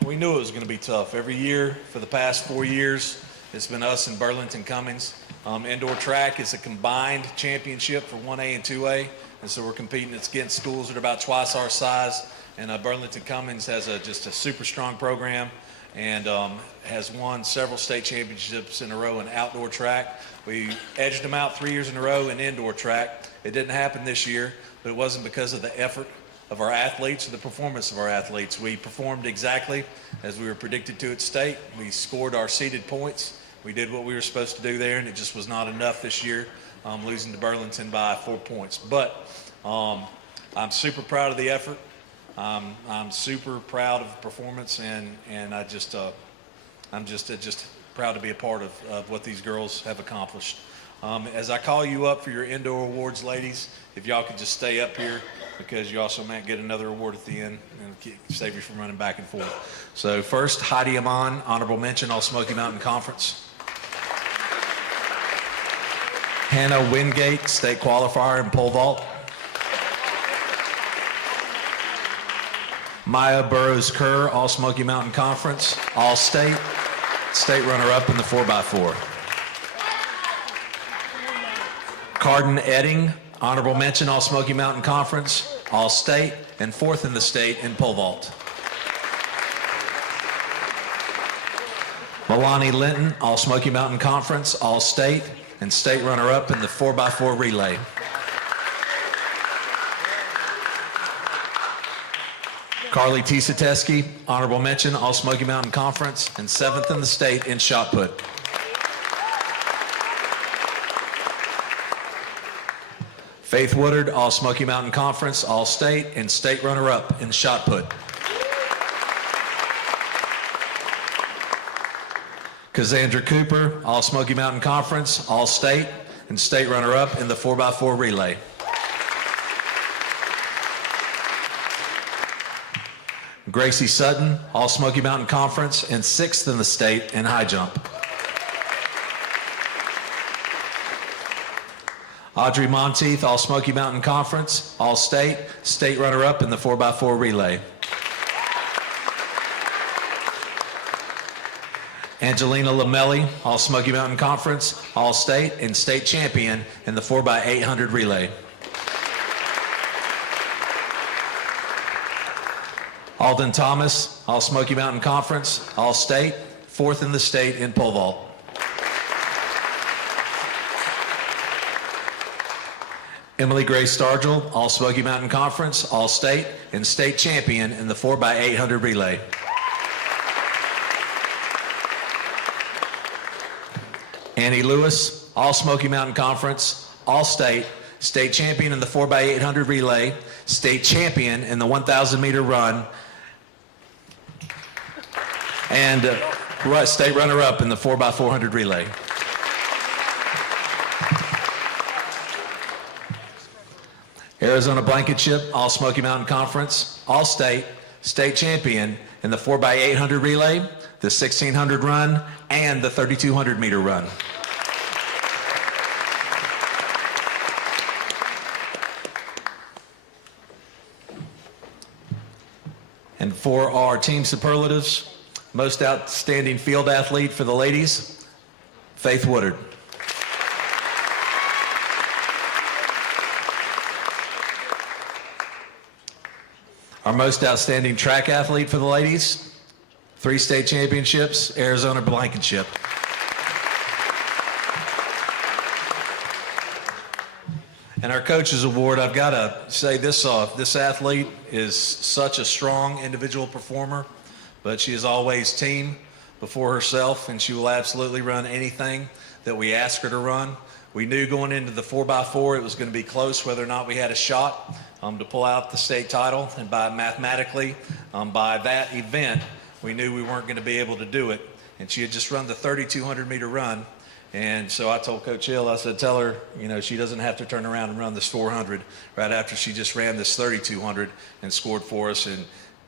We knew it was going to be tough. Every year for the past 4 years, it's been us and Burlington Cummings. Indoor track is a combined championship for 1A and 2A, and so we're competing against schools that are about twice our size. And Burlington Cummings has just a super strong program and has won several state championships in a row in outdoor track. We edged them out 3 years in a row in indoor track. It didn't happen this year, but it wasn't because of the effort of our athletes or the performance of our athletes. We performed exactly as we were predicted to at state. We scored our seeded points. We did what we were supposed to do there, and it just was not enough this year, losing to Burlington by 4 points. But I'm super proud of the effort. I'm super proud of the performance, and I'm just proud to be a part of what these girls have accomplished. As I call you up for your indoor awards, ladies, if y'all could just stay up here, because you also might get another award at the end and save you from running back and forth. So first, Heidi Amon, honorable mention, All Smoky Mountain Conference. Hannah Wingate, state qualifier in pole vault. Maya Burrows-Kerr, All Smoky Mountain Conference, All State, state runner-up in the 4x4. Carden Edding, honorable mention, All Smoky Mountain Conference, All State, and fourth in the state in pole vault. Milani Linton, All Smoky Mountain Conference, All State, and state runner-up in the 4x4 relay. Carly Tisateski, honorable mention, All Smoky Mountain Conference, and seventh in the state in shot put. Faith Woodard, All Smoky Mountain Conference, All State, and state runner-up in shot put. Cassandra Cooper, All Smoky Mountain Conference, All State, and state runner-up in the 4x4 relay. Gracie Sutton, All Smoky Mountain Conference, and sixth in the state in high jump. Audrey Monteith, All Smoky Mountain Conference, All State, state runner-up in the 4x4 relay. Angelina Lamelli, All Smoky Mountain Conference, All State, and state champion in the 4x800 relay. Alden Thomas, All Smoky Mountain Conference, All State, fourth in the state in pole vault. Emily Grace Stargell, All Smoky Mountain Conference, All State, and state champion in the 4x800 relay. Annie Lewis, All Smoky Mountain Conference, All State, state champion in the 4x800 relay, state champion in the 1,000 meter run, and state runner-up in the 4x400 relay. Arizona Blankenship, All Smoky Mountain Conference, All State, state champion in the 4x800 relay, the 1,600 run, and the 3,200 meter run. And for our team superlatives, most outstanding field athlete for the ladies, Faith Woodard. Our most outstanding track athlete for the ladies, 3 state championships, Arizona Blankenship. And our coaches award, I've got to say this off. This athlete is such a strong individual performer, but she is always team before herself, and she will absolutely run anything that we ask her to run. We knew going into the 4x4 it was going to be close whether or not we had a shot to pull out the state title, and by mathematically, by that event, we knew we weren't going to be able to do it. And she had just run the 3,200 meter run. And so I told Coach Hill, I said, tell her, you know, she doesn't have to turn around and run this 400 right after she just ran this 3,200 and scored for us. And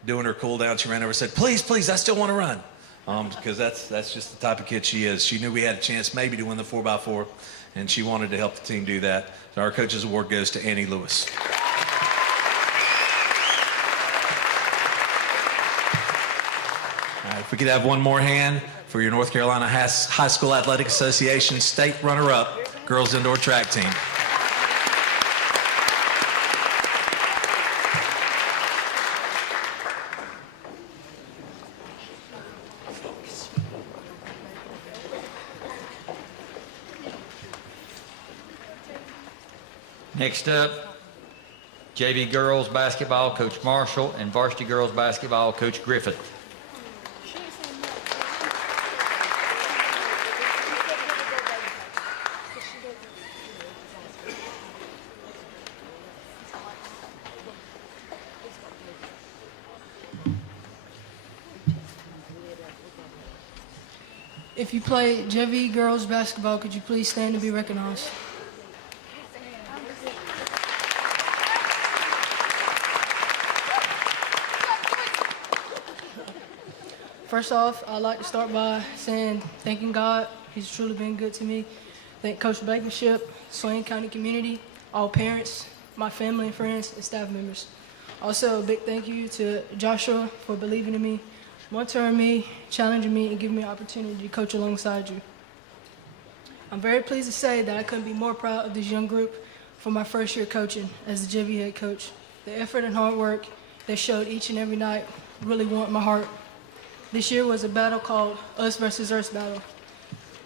doing her cool down, she ran over and said, please, please, I still want to run. Because that's just the type of kid she is. She knew we had a chance maybe to win the 4x4, and she wanted to help the team do that. So our Coaches Award goes to Annie Lewis. All right, if we could have one more hand for your North Carolina High School Athletic Association state runner-up, girls indoor track team. Next up, JV girls basketball, Coach Marshall, and varsity girls basketball, Coach Griffith. If you play JV girls basketball, could you please stand to be recognized? First off, I'd like to start by saying thanking God. He's truly been good to me. Thank Coach Blankenship, Swain County community, all parents, my family and friends, and staff members. Also, a big thank you to Joshua for believing in me, mentoring me, challenging me, and giving me an opportunity to coach alongside you. I'm very pleased to say that I couldn't be more proud of this young group for my first year coaching as the JV head coach. The effort and hard work they showed each and every night really warmed my heart. This year was a battle called Us versus Earth battle.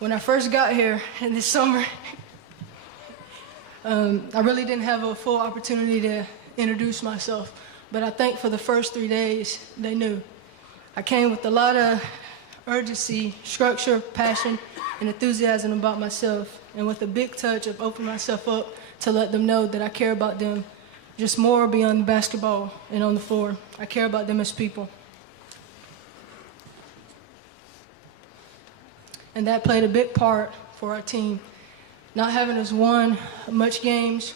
When I first got here in this summer, I really didn't have a full opportunity to introduce myself, but I think for the first 3 days, they knew. I came with a lot of urgency, structure, passion, and enthusiasm about myself, and with a big touch of opening myself up to let them know that I care about them just more beyond basketball and on the floor. I care about them as people. And that played a big part for our team. Not having us won much games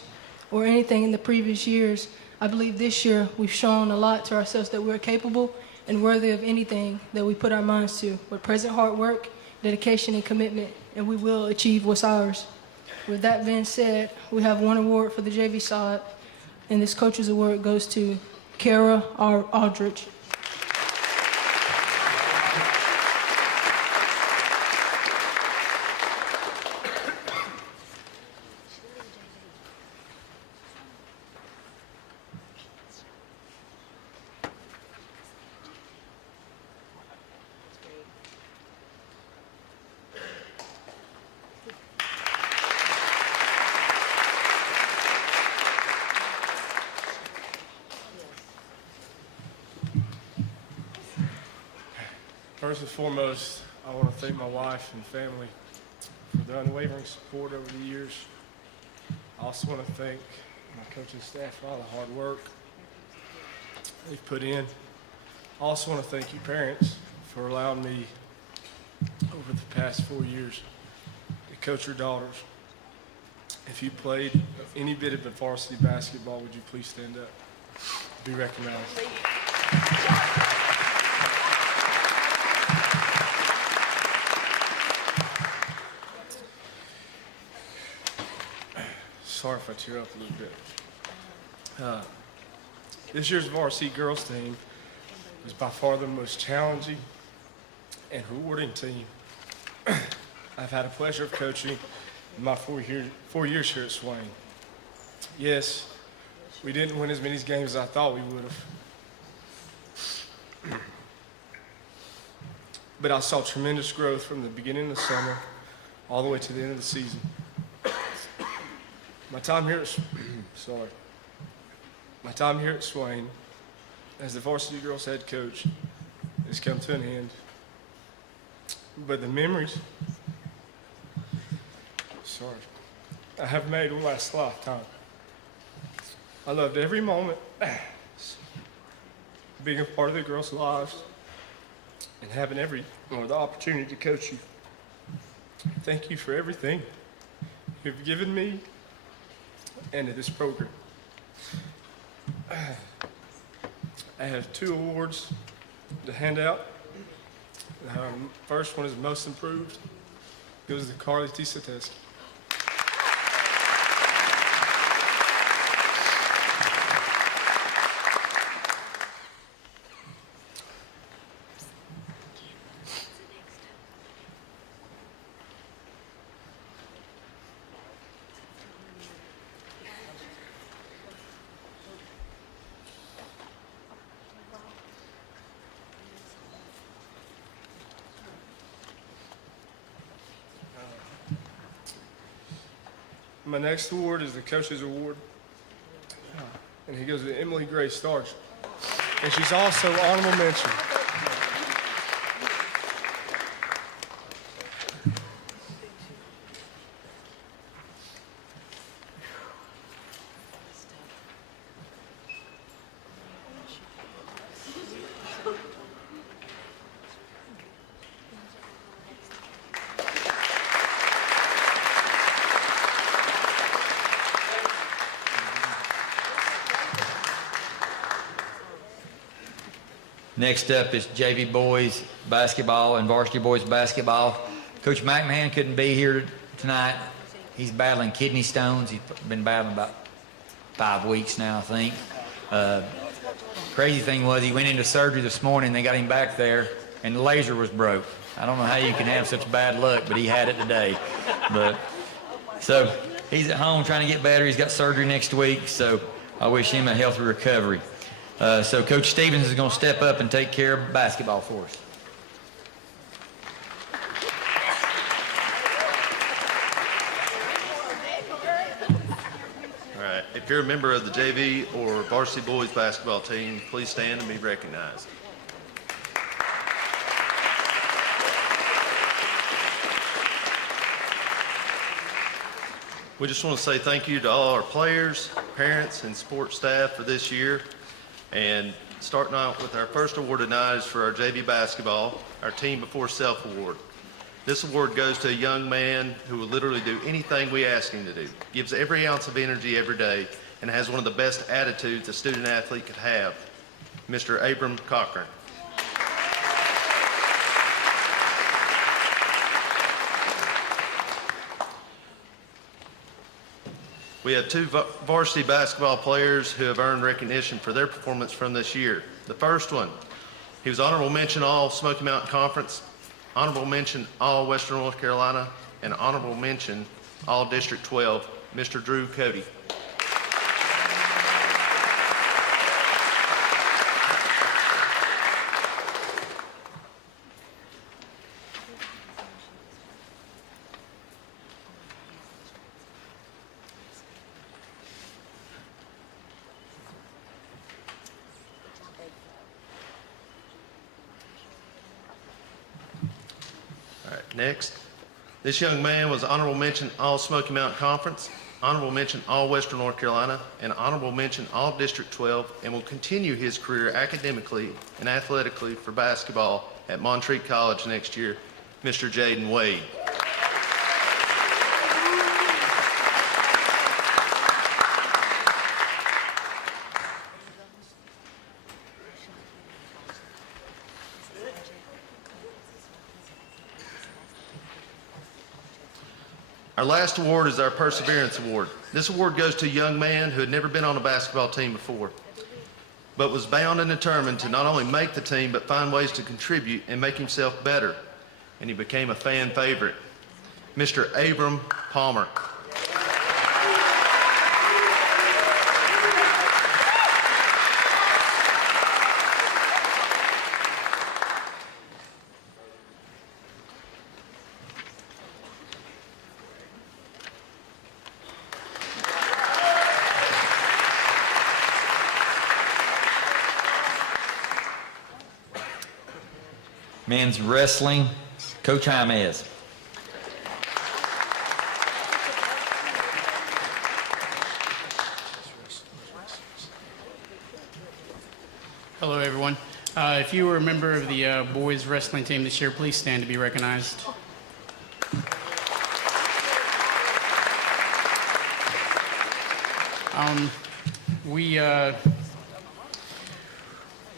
or anything in the previous years, I believe this year we've shown a lot to ourselves that we're capable and worthy of anything that we put our minds to. With present hard work, dedication, and commitment, and we will achieve what's ours. With that being said, we have one award for the JV side, and this Coach's Award goes to Kara Aldridge. First and foremost, I want to thank my wife and family for their unwavering support over the years. I also want to thank my coaching staff for all the hard work they've put in. I also want to thank you parents for allowing me over the past 4 years to coach your daughters. If you played any bit of varsity basketball, would you please stand up to be recognized? Sorry if I tear up a little bit. This year's varsity girls team was by far the most challenging and rewarding team I've had the pleasure of coaching in my 4 years here at Swain. Yes, we didn't win as many games as I thought we would have. But I saw tremendous growth from the beginning of the summer all the way to the end of the season. My time here at Swain as the varsity girls head coach has come to an end. But the memories I have made will last a lifetime. I loved every moment being a part of the girls' lives and having the opportunity to coach you. Thank you for everything you've given me and to this program. I have 2 awards to hand out. First one is Most Improved. Goes to Carly Tisates. My next award is the Coach's Award, and he goes to Emily Grace Starch, and she's also honorable mention. Next up is JV boys basketball and varsity boys basketball. Coach McMahon couldn't be here tonight. He's battling kidney stones. He's been battling about 5 weeks now, I think. Crazy thing was he went into surgery this morning. They got him back there, and the laser was broke. I don't know how you can have such bad luck, but he had it today. So he's at home trying to get better. He's got surgery next week, so I wish him a healthy recovery. So Coach Stevens is going to step up and take care of basketball for us. All right. If you're a member of the JV or varsity boys basketball team, please stand and be recognized. We just want to say thank you to all our players, parents, and support staff for this year. And starting out with our first award tonight is for our JV basketball, our Team Before Self award. This award goes to a young man who will literally do anything we ask him to do, gives every ounce of energy every day, and has one of the best attitudes a student athlete could have, Mr. Abram Cochran. We have 2 varsity basketball players who have earned recognition for their performance from this year. The first one, he was honorable mention All Smoky Mountain Conference, honorable mention All Western North Carolina, and honorable mention All District 12, Mr. Drew Cody. Next, this young man was honorable mention All Smoky Mountain Conference, honorable mention All Western North Carolina, and honorable mention All District 12, and will continue his career academically and athletically for basketball at Montreat College next year, Mr. Jaden Wade. Our last award is our Perseverance Award. This award goes to a young man who had never been on a basketball team before, but was bound and determined to not only make the team, but find ways to contribute and make himself better. And he became a fan favorite, Mr. Abram Palmer. Men's wrestling, Coach Jaimez. Hello, everyone. If you were a member of the boys wrestling team this year, please stand to be recognized.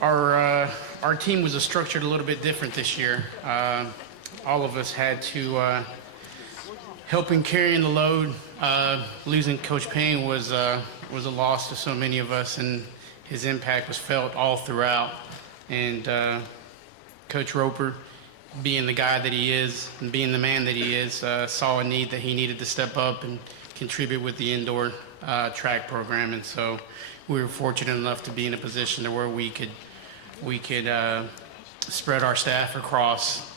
our team was structured a little bit different this year. All of us had to help in carrying the load. Losing Coach Payne was a loss to so many of us, and his impact was felt all throughout. And Coach Roper, being the guy that he is and being the man that he is, saw a need that he needed to step up and contribute with the indoor track program. And so we were fortunate enough to be in a position to where we could spread our staff across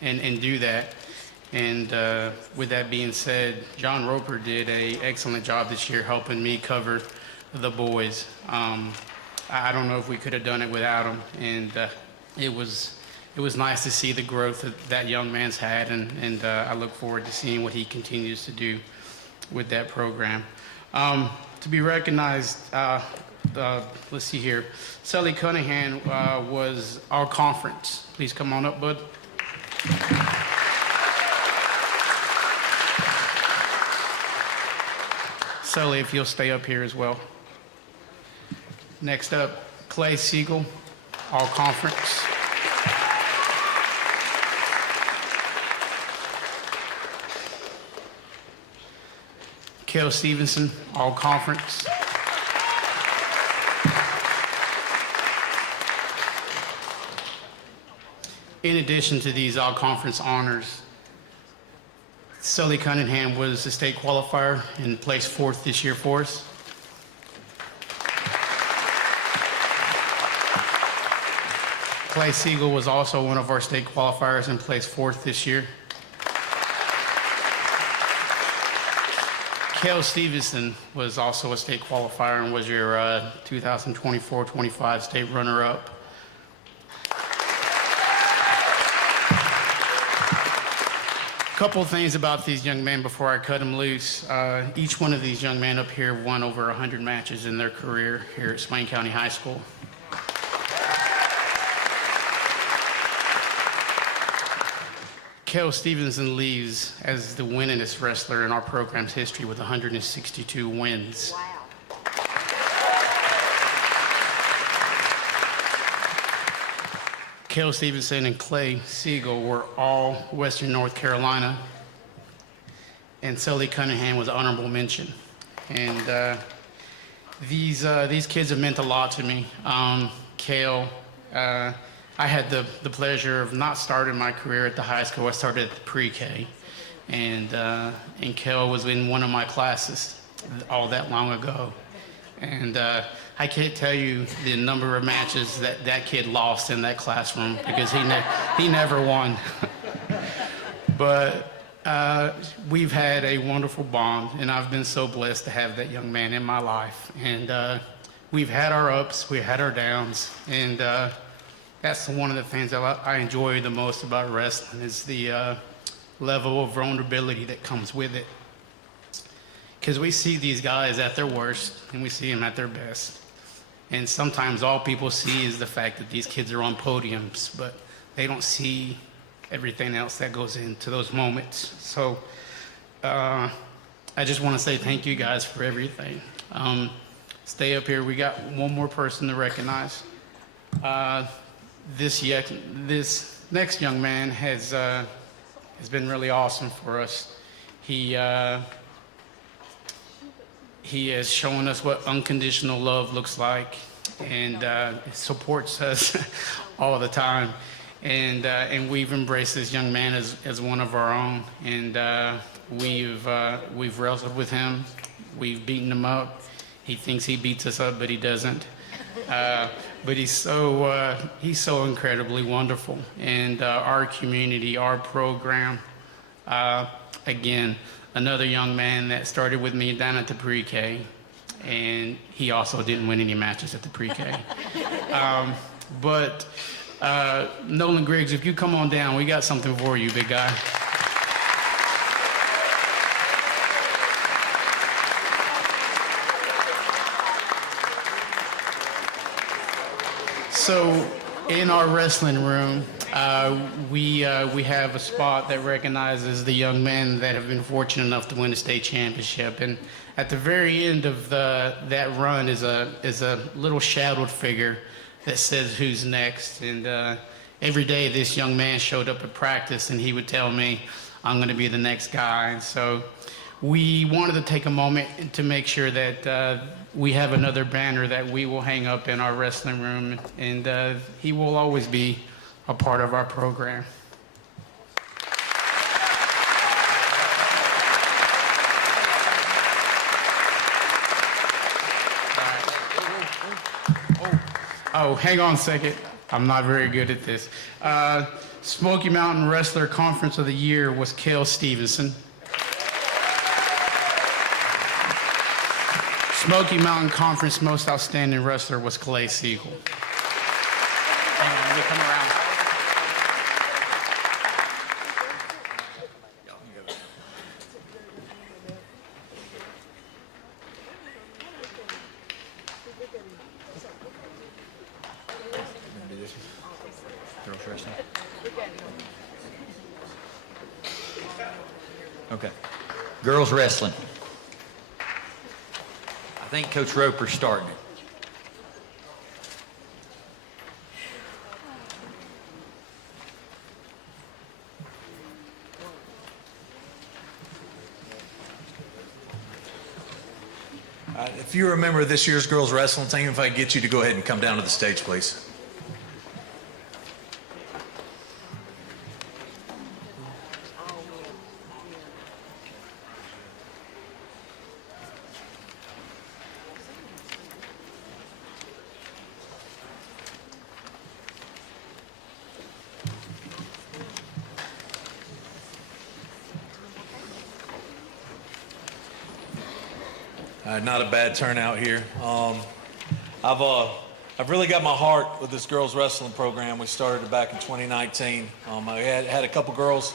and do that. And with that being said, John Roper did an excellent job this year helping me cover the boys. I don't know if we could have done it without him, and it was nice to see the growth that young man's had, and I look forward to seeing what he continues to do with that program. To be recognized, let's see here, Sully Cunningham was our conference. Please come on up, bud. Sully, if you'll stay up here as well. Next up, Clay Siegel, all conference. Kel Stevenson, all conference. In addition to these all conference honors, Sully Cunningham was a state qualifier and placed 4th this year for us. Clay Siegel was also one of our state qualifiers and placed 4th this year. Kel Stevenson was also a state qualifier and was your 2024-25 state runner-up. A couple of things about these young men before I cut them loose. Each one of these young men up here won over 100 matches in their career here at Swain County High School. Kel Stevenson leaves as the winningest wrestler in our program's history with 162 wins. Wow. Kel Stevenson and Clay Siegel were all Western North Carolina, and Sully Cunningham was honorable mention. And these kids have meant a lot to me. Kel, I had the pleasure of not starting my career at the high school. I started at the pre-K, and Kel was in one of my classes all that long ago. And I can't tell you the number of matches that kid lost in that classroom because he never won. But we've had a wonderful bond, and I've been so blessed to have that young man in my life. And we've had our ups, we've had our downs, and that's one of the things that I enjoy the most about wrestling is the level of vulnerability that comes with it. Because we see these guys at their worst, and we see them at their best. And sometimes all people see is the fact that these kids are on podiums, but they don't see everything else that goes into those moments. So I just want to say thank you guys for everything. Stay up here. We got one more person to recognize. This next young man has been really awesome for us. He has shown us what unconditional love looks like, and supports us all the time. And we've embraced this young man as one of our own. And we've wrestled with him. We've beaten him up. He thinks he beats us up, but he doesn't. But he's so incredibly wonderful. And our community, our program, again, another young man that started with me down at the pre-K, and he also didn't win any matches at the pre-K. But Nolan Griggs, if you come on down, we got something for you, big guy. So in our wrestling room, we have a spot that recognizes the young men that have been fortunate enough to win a state championship. And at the very end of that run is a little shadowed figure that says who's next. And every day this young man showed up at practice and he would tell me, I'm going to be the next guy. And so we wanted to take a moment to make sure that we have another banner that we will hang up in our wrestling room, and he will always be a part of our program. Oh, hang on a second. I'm not very good at this. Smoky Mountain Wrestler Conference of the Year was Cale Stevenson. Smoky Mountain Conference Most Outstanding Wrestler was Clay Siegel. Hang on, let me come around. Okay. Girls wrestling. I think Coach Roper's starting it. If you remember this year's girls wrestling team, if I could get you to go ahead and come down to the stage, please. Not a bad turnout here. I've really got my heart with this girls wrestling program. We started it back in 2019. I had a couple girls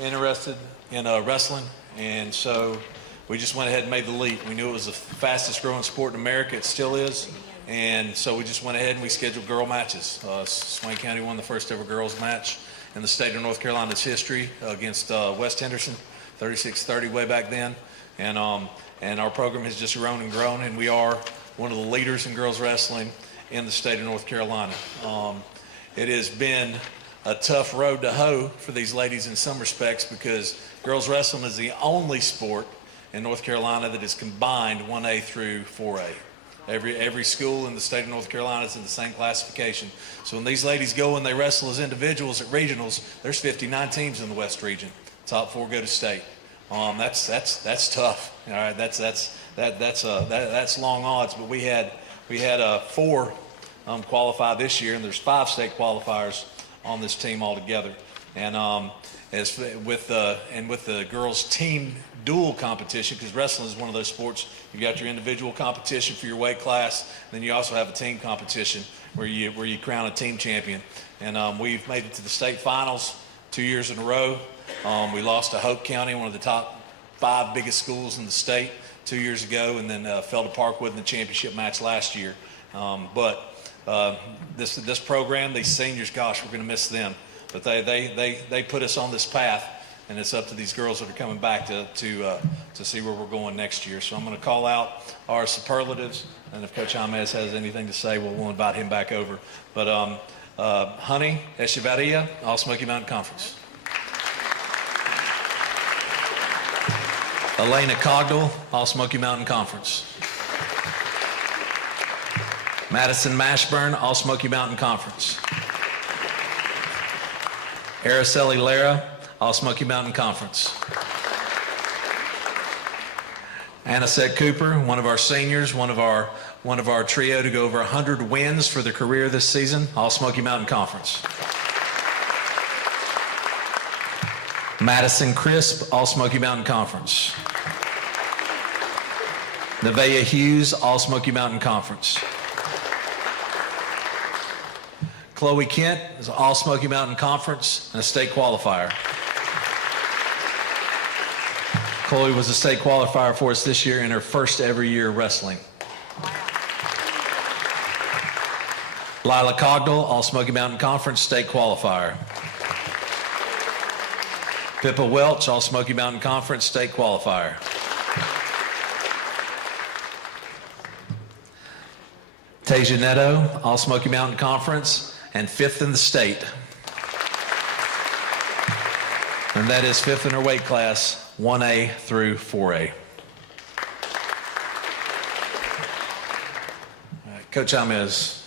interested in wrestling, and so we just went ahead and made the leap. We knew it was the fastest growing sport in America. It still is. And so we just went ahead and we scheduled girl matches. Swain County won the first ever girls match in the state of North Carolina's history against West Henderson, 36-30 way back then. And our program has just grown and grown, and we are one of the leaders in girls wrestling in the state of North Carolina. It has been a tough road to hoe for these ladies in some respects, because girls wrestling is the only sport in North Carolina that is combined 1A through 4A. Every school in the state of North Carolina is in the same classification. So when these ladies go and they wrestle as individuals at regionals, there's 59 teams in the West region. Top 4 go to state. That's tough. All right, that's long odds. But we had 4 qualify this year, and there's 5 state qualifiers on this team altogether. And with the girls team dual competition, because wrestling is one of those sports, you got your individual competition for your weight class, and then you also have a team competition where you crown a team champion. And we've made it to the state finals 2 years in a row. We lost to Hope County, one of the top 5 biggest schools in the state, 2 years ago, and then fell to Parkwood in the championship match last year. But this program, these seniors, gosh, we're going to miss them. But they put us on this path, and it's up to these girls that are coming back to see where we're going next year. So I'm going to call out our superlatives, and if Coach James has anything to say, we'll invite him back over. But Honey Echevarria, All Smoky Mountain Conference. Elena Cogdell, All Smoky Mountain Conference. Madison Mashburn, All Smoky Mountain Conference. Araceli Lara, All Smoky Mountain Conference. Anisette Cooper, one of our seniors, one of our trio to go over 100 wins for their career this season, All Smoky Mountain Conference. Madison Crisp, All Smoky Mountain Conference. Nevaeh Hughes, All Smoky Mountain Conference. Chloe Kent is All Smoky Mountain Conference and a state qualifier. Chloe was a state qualifier for us this year in her first ever year wrestling. Lila Cogdell, All Smoky Mountain Conference state qualifier. Pippa Welch, All Smoky Mountain Conference state qualifier. Tasia Neto, All Smoky Mountain Conference, and 5th in the state. And that is 5th in her weight class, 1A through 4A. Coach Amez.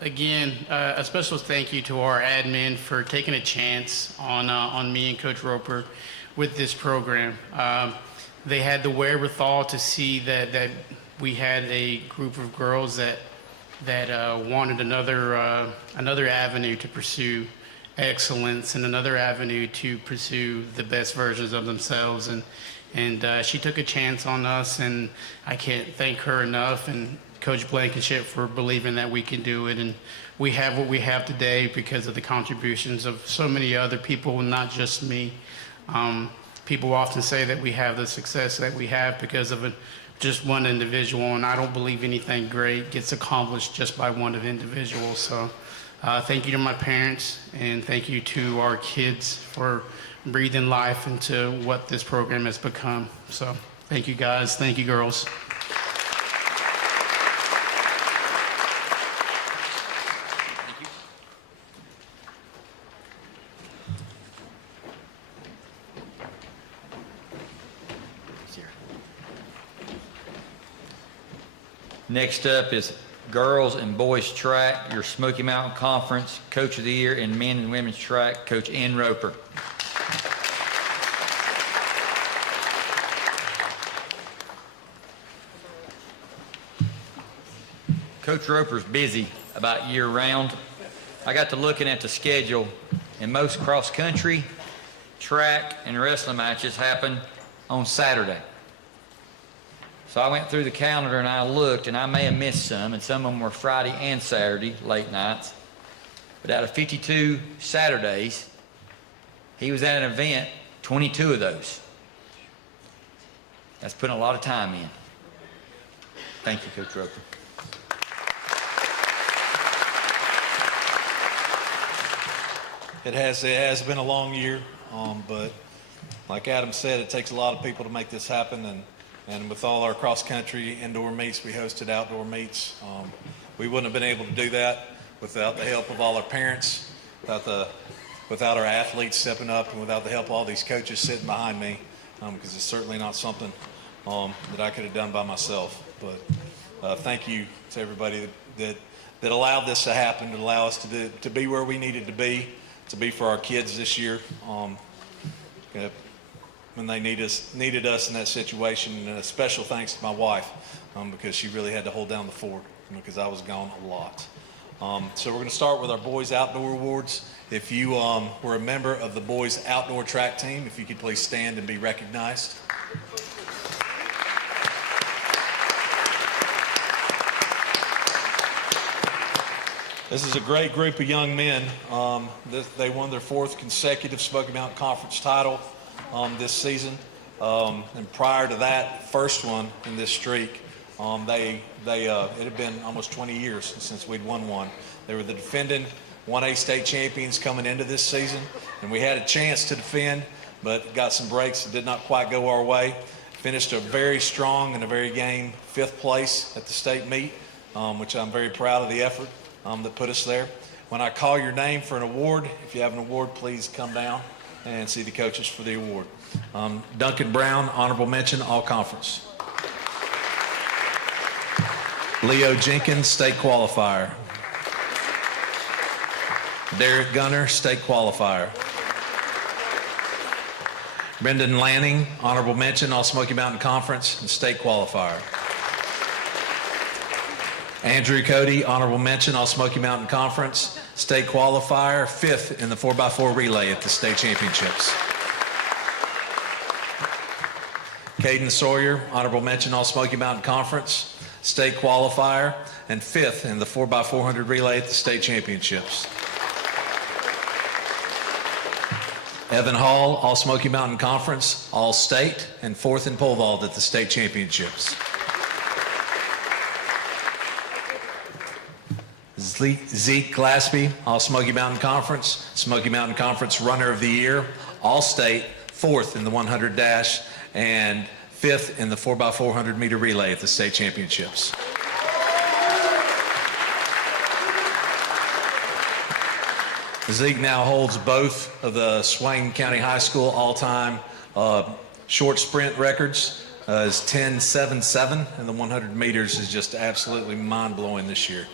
Again, a special thank you to our admin for taking a chance on me and Coach Roper with this program. They had the wherewithal to see that we had a group of girls that wanted another avenue to pursue excellence and another avenue to pursue the best versions of themselves. And she took a chance on us, and I can't thank her enough, and Coach Blankenship for believing that we can do it. And we have what we have today because of the contributions of so many other people, not just me. People often say that we have the success that we have because of just one individual, and I don't believe anything great gets accomplished just by one individual. So thank you to my parents, and thank you to our kids for breathing life into what this program has become. So thank you guys, thank you girls. Next up is girls and boys track, your Smoky Mountain Conference Coach of the Year in men and women's track, Coach N. Roper. Coach Roper's busy about year round. I got to looking at the schedule, and most cross country, track, and wrestling matches happen on Saturday. So I went through the calendar and I looked, and I may have missed some, and some of them were Friday and Saturday, late nights. But out of 52 Saturdays, he was at an event 22 of those. That's putting a lot of time in. Thank you, Coach Roper. It has been a long year, but like Adam said, it takes a lot of people to make this happen, and with all our cross-country indoor meets, we hosted outdoor meets. We wouldn't have been able to do that without the help of all our parents, without our athletes stepping up, and without the help of all these coaches sitting behind me, because it's certainly not something that I could have done by myself. But thank you to everybody that allowed this to happen, to allow us to be where we needed to be for our kids this year. When they needed us in that situation. And a special thanks to my wife, because she really had to hold down the fort, because I was gone a lot. So we're going to start with our boys outdoor awards. If you were a member of the boys outdoor track team, if you could please stand and be recognized. This is a great group of young men. They won their 4th consecutive Smoky Mountain Conference title this season, and prior to that first one in this streak, it had been almost 20 years since we'd won one. They were the defending 1A state champions coming into this season, and we had a chance to defend, but got some breaks that did not quite go our way. Finished a very strong and a very game 5th place at the state meet, which I'm very proud of the effort that put us there. When I call your name for an award, if you have an award, please come down and see the coaches for the award. Duncan Brown, honorable mention, all conference. Leo Jenkins, state qualifier. Derek Gunner, state qualifier. Brendan Lanning, honorable mention, all Smoky Mountain Conference and state qualifier. Andrew Cody, honorable mention, all Smoky Mountain Conference, state qualifier, 5th in the 4x4 relay at the state championships. Caden Sawyer, honorable mention, all Smoky Mountain Conference, state qualifier, and 5th in the 4x400 relay at the state championships. Evan Hall, all Smoky Mountain Conference, all state, and 4th in pole vault at the state championships. Zeke Glaspie, All Smoky Mountain Conference, Smoky Mountain Conference Runner of the Year, All-State, 4th in the 100 dash, and 5th in the 4x400 meter relay at the state championships. Zeke now holds both of the Swain County High School all-time short sprint records. Is 10.77, and the 100 meters is just absolutely mind-blowing this year.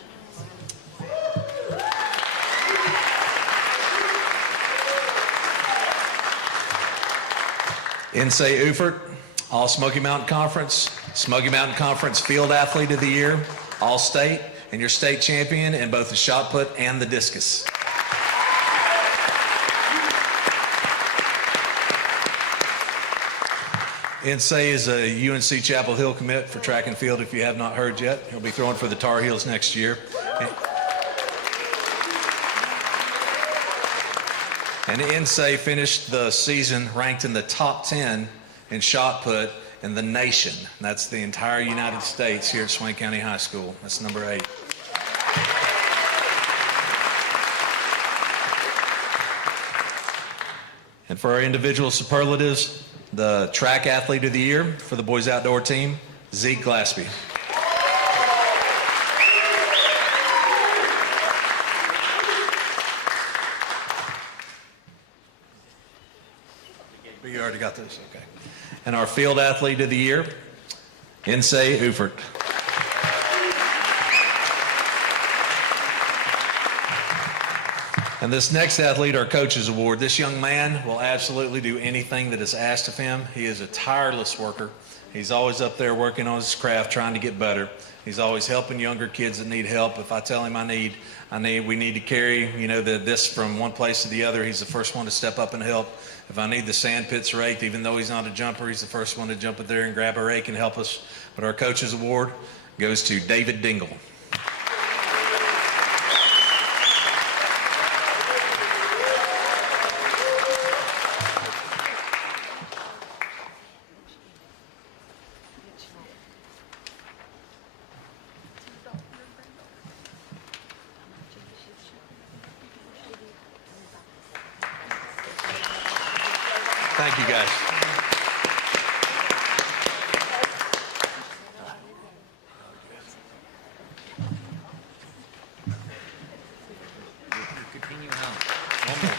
Insay Ufert, All Smoky Mountain Conference, Smoky Mountain Conference Field Athlete of the Year, All-State, and your state champion in both the shot put and the discus. Insay is a UNC Chapel Hill commit for track and field if you have not heard yet. He'll be throwing for the Tar Heels next year. And Insay finished the season ranked in the top 10 in shot put in the nation. That's the entire United States here at Swain County High School. That's number 8. And for our individual superlatives, the track athlete of the year for the boys outdoor team, Zeke Glaspie. You already got this, okay. And our field athlete of the year, Insay Ufert. And this next athlete, our coaches award, this young man will absolutely do anything that is asked of him. He is a tireless worker. He's always up there working on his craft, trying to get better. He's always helping younger kids that need help. If I tell him we need to carry, this from one place to the other, he's the first one to step up and help. If I need the sand pits raked, even though he's not a jumper, he's the first one to jump in there and grab a rake and help us. But our coaches award goes to David Dingle. Thank you, guys. Continue on. One more.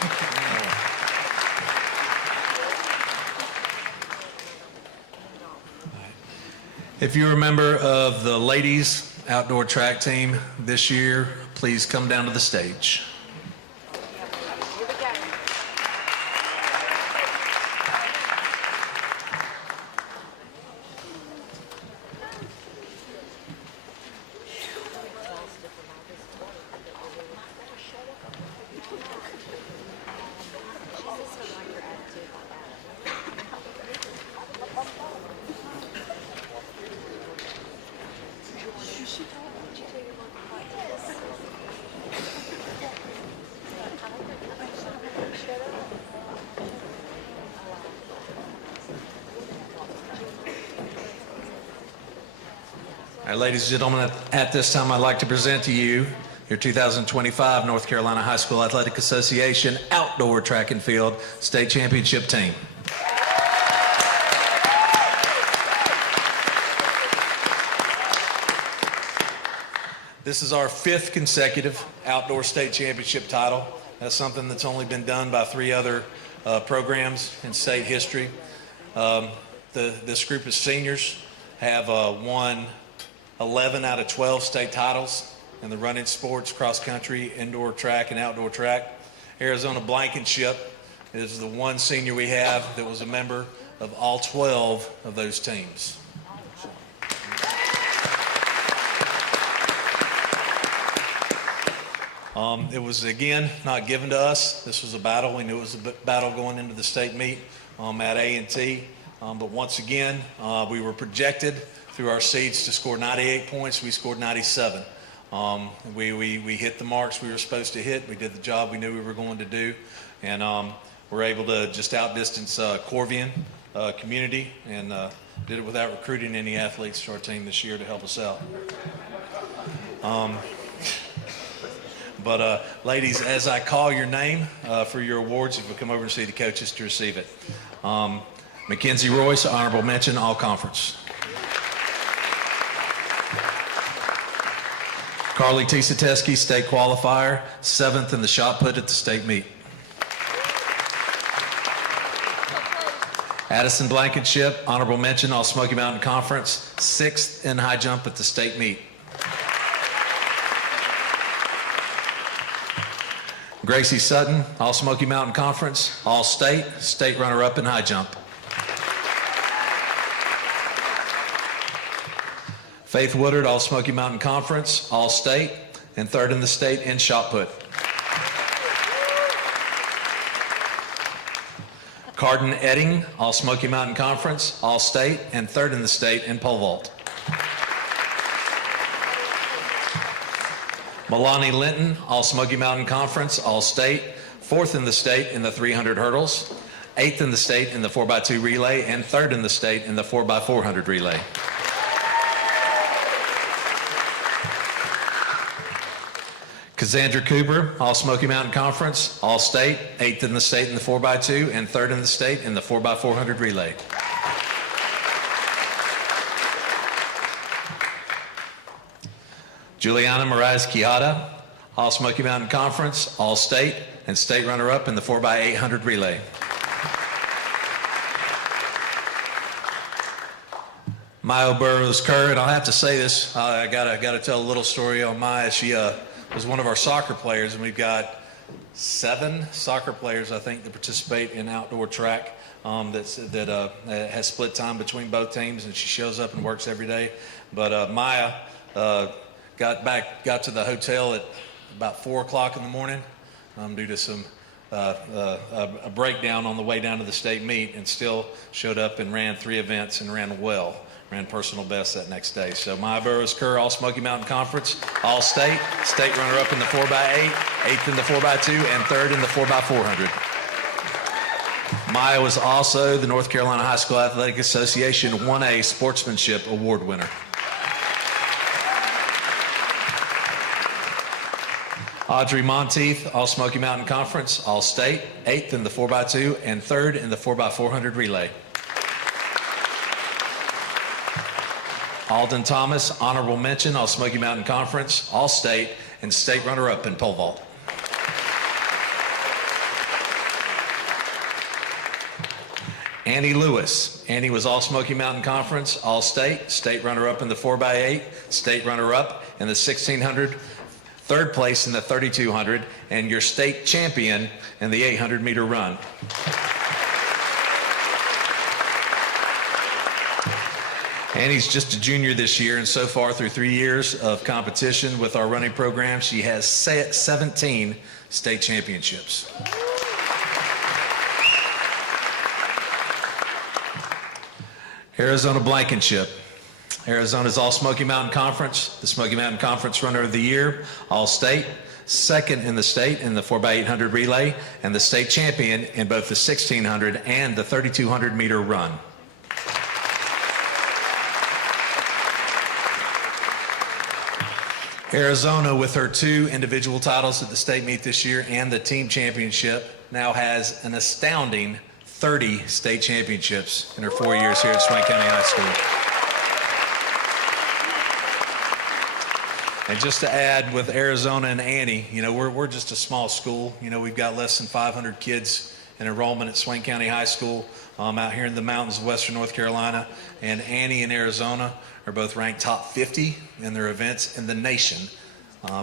If you're a member of the ladies outdoor track team this year, please come down to the stage. All right, ladies and gentlemen, at this time I'd like to present to you your 2025 North Carolina High School Athletic Association Outdoor Track and Field State Championship team. This is our 5th consecutive outdoor state championship title. That's something that's only been done by 3 other programs in state history. This group of seniors have won 11 out of 12 state titles in the running sports, cross country, indoor track, and outdoor track. Arizona Blankenship is the one senior we have that was a member of all 12 of those teams. It was, again, not given to us. This was a battle. We knew it was a battle going into the state meet at A&T. But once again, we were projected through our seeds to score 98 points. We scored 97. We hit the marks we were supposed to hit. We did the job we knew we were going to do. And we're able to just outdistance Corvian community, and did it without recruiting any athletes to our team this year to help us out. But ladies, as I call your name for your awards, if you come over and see the coaches to receive it. Mackenzie Royce, honorable mention, all conference. Carly Tisateski, state qualifier, 7th in the shot put at the state meet. Addison Blankenship, honorable mention, all Smoky Mountain Conference, 6th in high jump at the state meet. Gracie Sutton, all Smoky Mountain Conference, all state, state runner-up in high jump. Faith Woodard, all Smoky Mountain Conference, all state, and 3rd in the state in shot put. Carden Edding, all Smoky Mountain Conference, all state, and 3rd in the state in pole vault. Milani Linton, all Smoky Mountain Conference, all state, 4th in the state in the 300 hurdles, 8th in the state in the 4x2 relay, and 3rd in the state in the 4x400 relay. Cassandra Cooper, all Smoky Mountain Conference, all state, 8th in the state in the 4x2, and 3rd in the state in the 4x400 relay. Juliana Moraes Quijada, all Smoky Mountain Conference, all state, and state runner-up in the 4x800 relay. Maya Burrows Kerr, and I'll have to say this, I gotta tell a little story on Maya. She was one of our soccer players, and we've got 7 soccer players, I think, that participate in outdoor track that has split time between both teams, and she shows up and works every day. But Maya got to the hotel at about 4 o'clock in the morning due to some a breakdown on the way down to the state meet, and still showed up and ran 3 events and ran well. Ran personal best that next day. So Maya Burrows Kerr, all Smoky Mountain Conference, all state, state runner-up in the 4x8, 8th in the 4x2, and 3rd in the 4x400. Maya was also the North Carolina High School Athletic Association 1A Sportsmanship Award winner. Audrey Monteith, all Smoky Mountain Conference, all state, 8th in the 4x2, and 3rd in the 4x400 relay. Alden Thomas, honorable mention, all Smoky Mountain Conference, all state, and state runner-up in pole vault. Annie Lewis. Annie was all Smoky Mountain Conference, all state, state runner-up in the 4x8, state runner-up in the 1600, 3rd place in the 3200, and your state champion in the 800-meter run. Annie's just a junior this year, and so far through 3 years of competition with our running program, she has 17 state championships. Arizona Blankenship. Arizona's all Smoky Mountain Conference, the Smoky Mountain Conference Runner of the Year, all state, 2nd in the state in the 4x800 relay, and the state champion in both the 1600 and the 3200 meter run. Arizona, with her 2 individual titles at the state meet this year and the team championship, now has an astounding 30 state championships in her 4 years here at Swain County High School. And just to add with Arizona and Annie, you know, we're just a small school. You know, we've got less than 500 kids in enrollment at Swain County High School out here in the mountains of western North Carolina. And Annie and Arizona are both ranked top 50 in their events in the nation.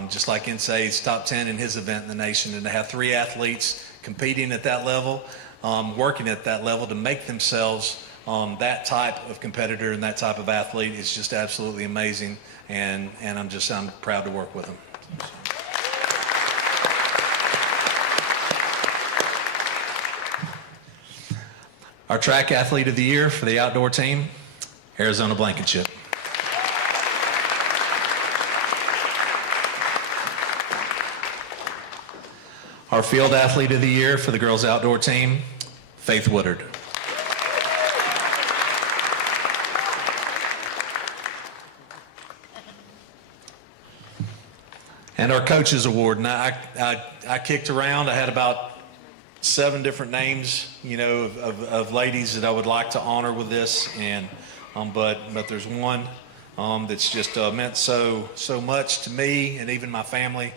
Just like Insay's top 10 in his event in the nation. And to have 3 athletes competing at that level, working at that level to make themselves that type of competitor and that type of athlete is just absolutely amazing. And I'm proud to work with them. Our track athlete of the year for the outdoor team, Arizona Blankenship. Our field athlete of the year for the girls outdoor team, Faith Woodard. and our Coaches Award. And I kicked around. I had about 7 different names, you know, of ladies that I would like to honor with this, and but there's one that's just meant so much to me and even my family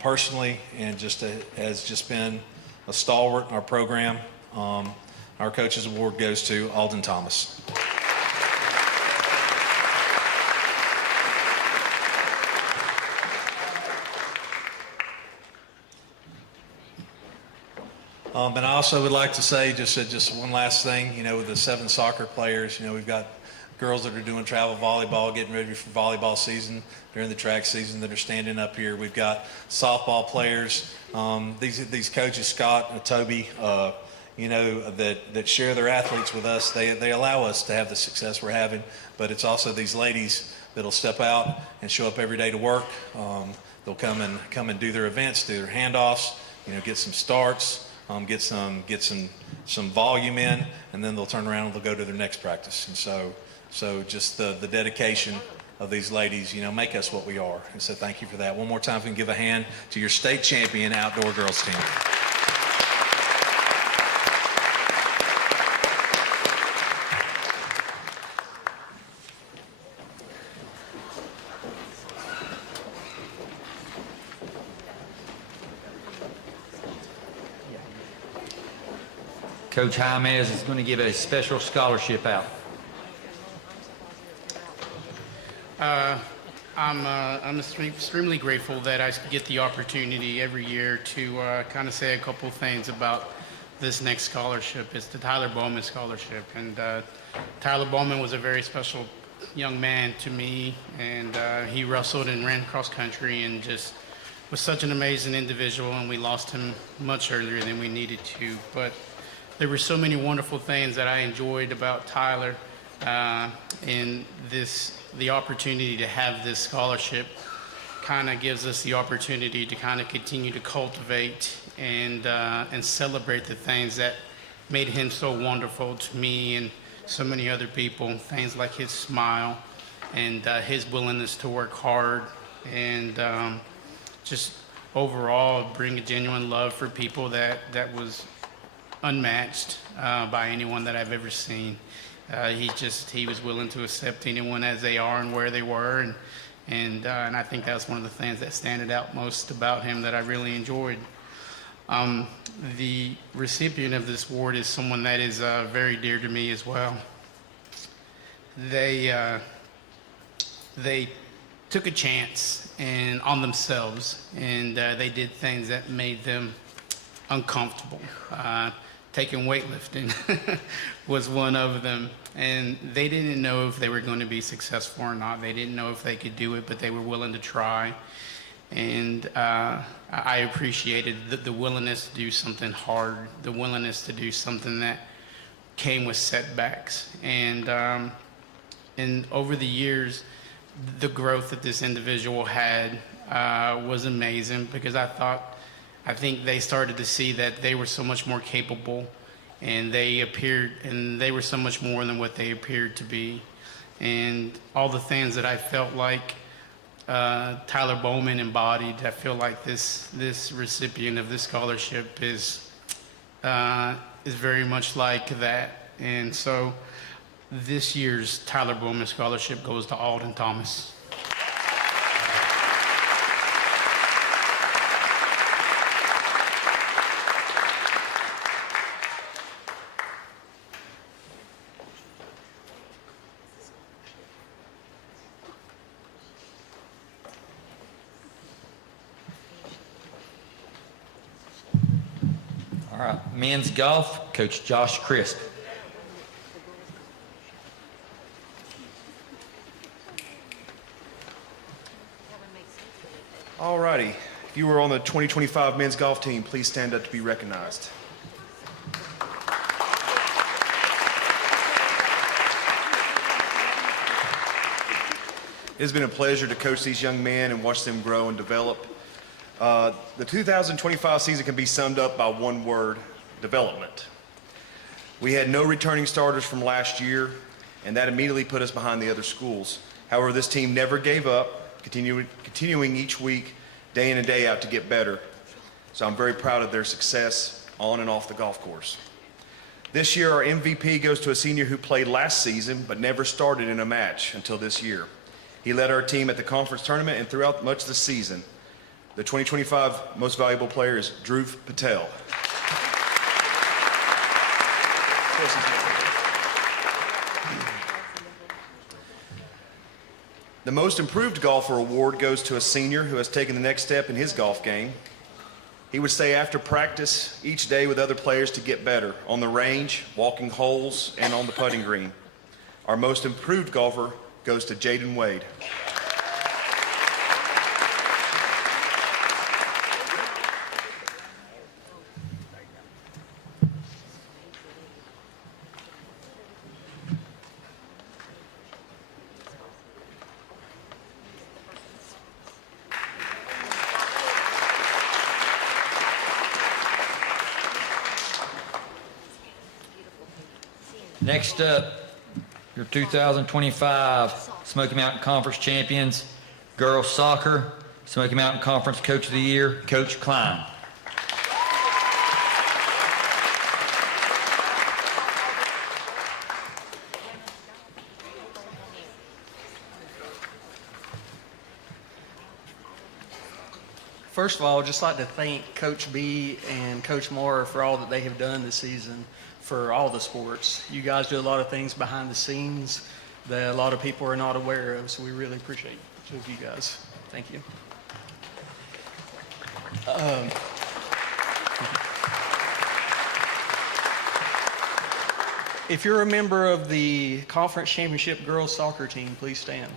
personally, and just has just been a stalwart in our program. Our Coaches Award goes to Alden Thomas. And I also would like to say just one last thing, you know, with the 7 soccer players, you know, we've got girls that are doing travel volleyball, getting ready for volleyball season during the track season that are standing up here. We've got softball players, these coaches, Scott and Toby, you know, that share their athletes with us. They allow us to have the success we're having, but it's also these ladies that'll step out and show up every day to work. They'll come and do their events, do their handoffs, you know, get some starts, get some volume in, and then they'll turn around and they'll go to their next practice. And so just the dedication of these ladies, you know, make us what we are. And so thank you for that. One more time, if we can give a hand to your state champion outdoor girls team. Coach Jaimez is going to give a special scholarship out. I'm extremely grateful that I get the opportunity every year to kind of say a couple things about this next scholarship. It's the Tyler Bowman Scholarship. And Tyler Bowman was a very special young man to me, and he wrestled and ran cross country and just was such an amazing individual, and we lost him much earlier than we needed to. But there were so many wonderful things that I enjoyed about Tyler, and the opportunity to have this scholarship kind of gives us the opportunity to kind of continue to cultivate and celebrate the things that made him so wonderful to me and so many other people. Things like his smile and his willingness to work hard, and just overall bring a genuine love for people that was unmatched by anyone that I've ever seen. He was willing to accept anyone as they are and where they were, and I think that's one of the things that standed out most about him that I really enjoyed. The recipient of this award is someone that is very dear to me as well. They took a chance on themselves, and they did things that made them uncomfortable. Taking weightlifting was one of them, and they didn't know if they were going to be successful or not. They didn't know if they could do it, but they were willing to try. And I appreciated the willingness to do something hard, the willingness to do something that came with setbacks. And over the years, the growth that this individual had was amazing, because I think they started to see that they were so much more capable, and they were so much more than what they appeared to be. And all the things that I felt like Tyler Bowman embodied, I feel like this recipient of this scholarship is very much like that. And so this year's Tyler Bowman Scholarship goes to Alden Thomas. All right, men's golf, Coach Josh Crisp. All righty. If you were on the 2025 men's golf team, please stand up to be recognized. It has been a pleasure to coach these young men and watch them grow and develop. The 2025 season can be summed up by one word: development. We had no returning starters from last year, and that immediately put us behind the other schools. However, this team never gave up, continuing each week day in and day out to get better. So I'm very proud of their success on and off the golf course. This year, our MVP goes to a senior who played last season but never started in a match until this year. He led our team at the conference tournament and throughout much of the season. The 2025 Most Valuable Player is Dhruv Patel. The Most Improved Golfer award goes to a senior who has taken the next step in his golf game. He would stay after practice each day with other players to get better on the range, walking holes, and on the putting green. Our Most Improved Golfer goes to Jaden Wade. Next up, your 2025 Smoky Mountain Conference champions, girls soccer, Smoky Mountain Conference Coach of the Year, Coach Klein. First of all, I'd just like to thank Coach B and Coach Moore for all that they have done this season for all the sports. You guys do a lot of things behind the scenes that a lot of people are not aware of, so we really appreciate each of you guys. Thank you. If you're a member of the Conference Championship Girls Soccer team, please stand.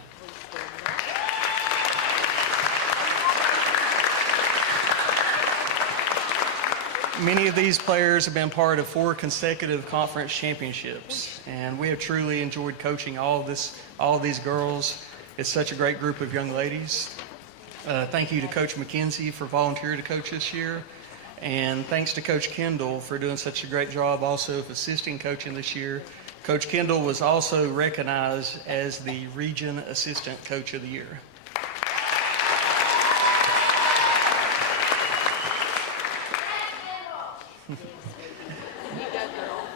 Many of these players have been part of 4 consecutive conference championships, and we have truly enjoyed coaching all of these girls. It's such a great group of young ladies. Thank you to Coach McKenzie for volunteering to coach this year, and thanks to Coach Kendall for doing such a great job also of assisting coaching this year. Coach Kendall was also recognized as the Region Assistant Coach of the Year.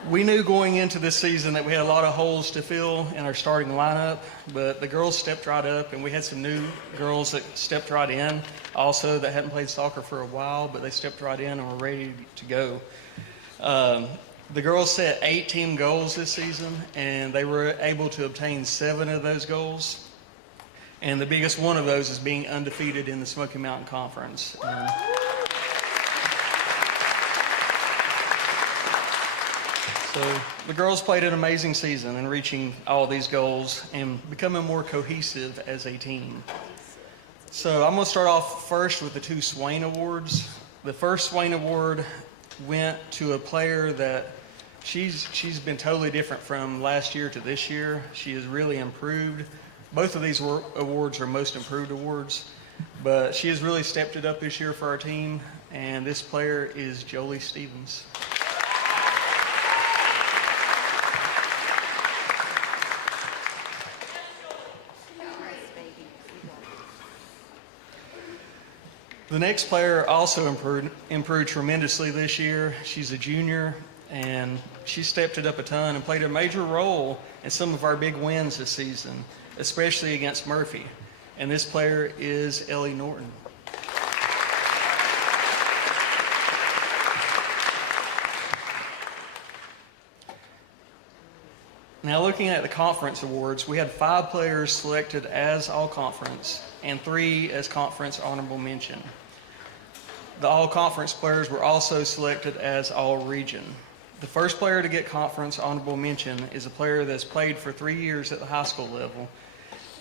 We knew going into this season that we had a lot of holes to fill in our starting lineup, but the girls stepped right up, and we had some new girls that stepped right in, also that hadn't played soccer for a while, but they stepped right in and were ready to go. The girls set 8 team goals this season, and they were able to obtain 7 of those goals. And the biggest one of those is being undefeated in the Smoky Mountain Conference. So the girls played an amazing season in reaching all these goals and becoming more cohesive as a team. So I'm going to start off first with the 2 Swain Awards. The first Swain Award went to a player that she's been totally different from last year to this year. She has really improved. Both of these awards are Most Improved Awards, but she has really stepped it up this year for our team, and this player is Jolie Stevens. The next player also improved tremendously this year. She's a junior, and she stepped it up a ton and played a major role in some of our big wins this season, especially against Murphy. And this player is Ellie Norton. Now looking at the conference awards, we had 5 players selected as all-conference and 3 as conference honorable mention. The all-conference players were also selected as all-region. The first player to get conference honorable mention is a player that's played for 3 years at the high school level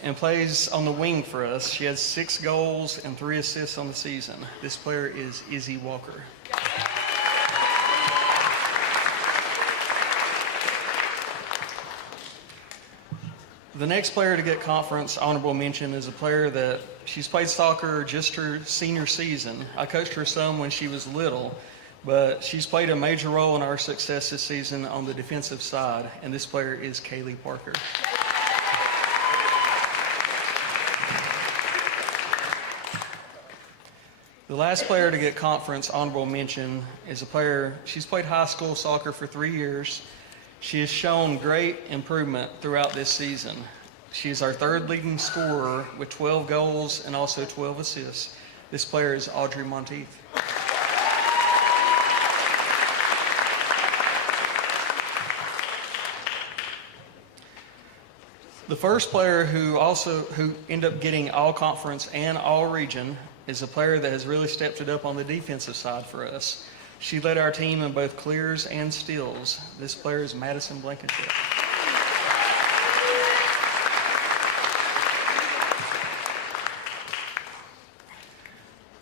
and plays on the wing for us. She has 6 goals and 3 assists on the season. This player is Izzy Walker. The next player to get conference honorable mention is a player that she's played soccer just her senior season. I coached her some when she was little, but she's played a major role in our success this season on the defensive side, and this player is Kaylee Parker. The last player to get conference honorable mention is a player, she's played high school soccer for 3 years. She has shown great improvement throughout this season. She is our third leading scorer with 12 goals and also 12 assists. This player is Audrey Monteith. The first player who ended up getting all conference and all region is a player that has really stepped it up on the defensive side for us. She led our team in both clears and steals. This player is Madison Blankenship.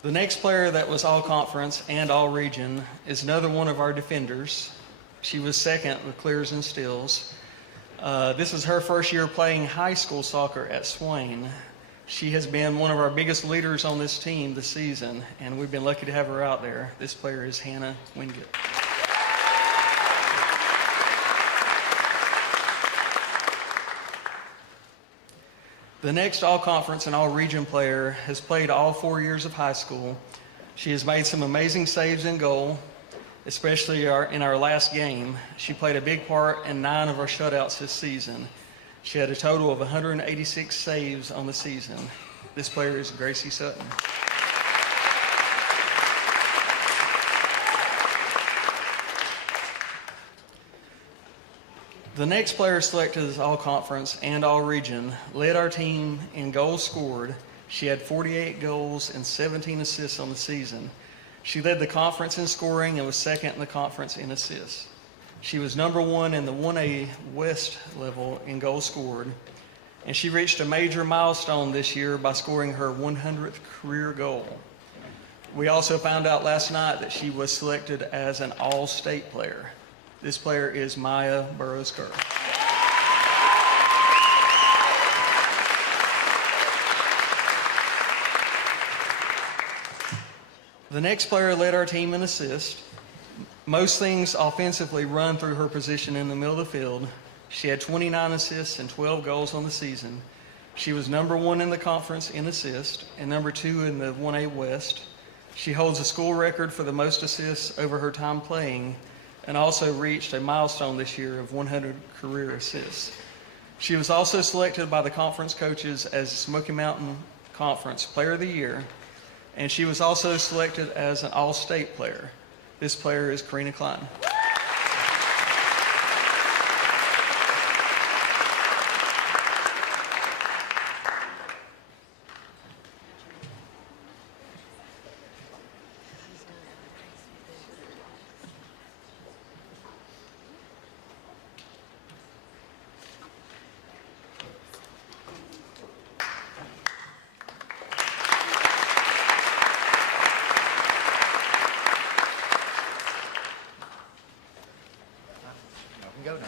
The next player that was all conference and all region is another one of our defenders. She was second with clears and steals. This is her first year playing high school soccer at Swain. She has been one of our biggest leaders on this team this season, and we've been lucky to have her out there. This player is Hannah Wingate. The next all-conference and all-region player has played all 4 years of high school. She has made some amazing saves in goal, especially in our last game. She played a big part in 9 of our shutouts this season. She had a total of 186 saves on the season. This player is Gracie Sutton. The next player selected as all-conference and all-region led our team in goals scored. She had 48 goals and 17 assists on the season. She led the conference in scoring and was second in the conference in assists. She was number 1 in the 1A West level in goals scored, and she reached a major milestone this year by scoring her 100th career goal. We also found out last night that she was selected as an all-state player. This player is Maya Burrows-Kerr. The next player led our team in assists. Most things offensively run through her position in the middle of the field. She had 29 assists and 12 goals on the season. She was number 1 in the conference in assists and number 2 in the 1A West. She holds a school record for the most assists over her time playing, and also reached a milestone this year of 100 career assists. She was also selected by the conference coaches as the Smoky Mountain Conference Player of the Year, and she was also selected as an all-state player. This player is Karina Klein. Go now.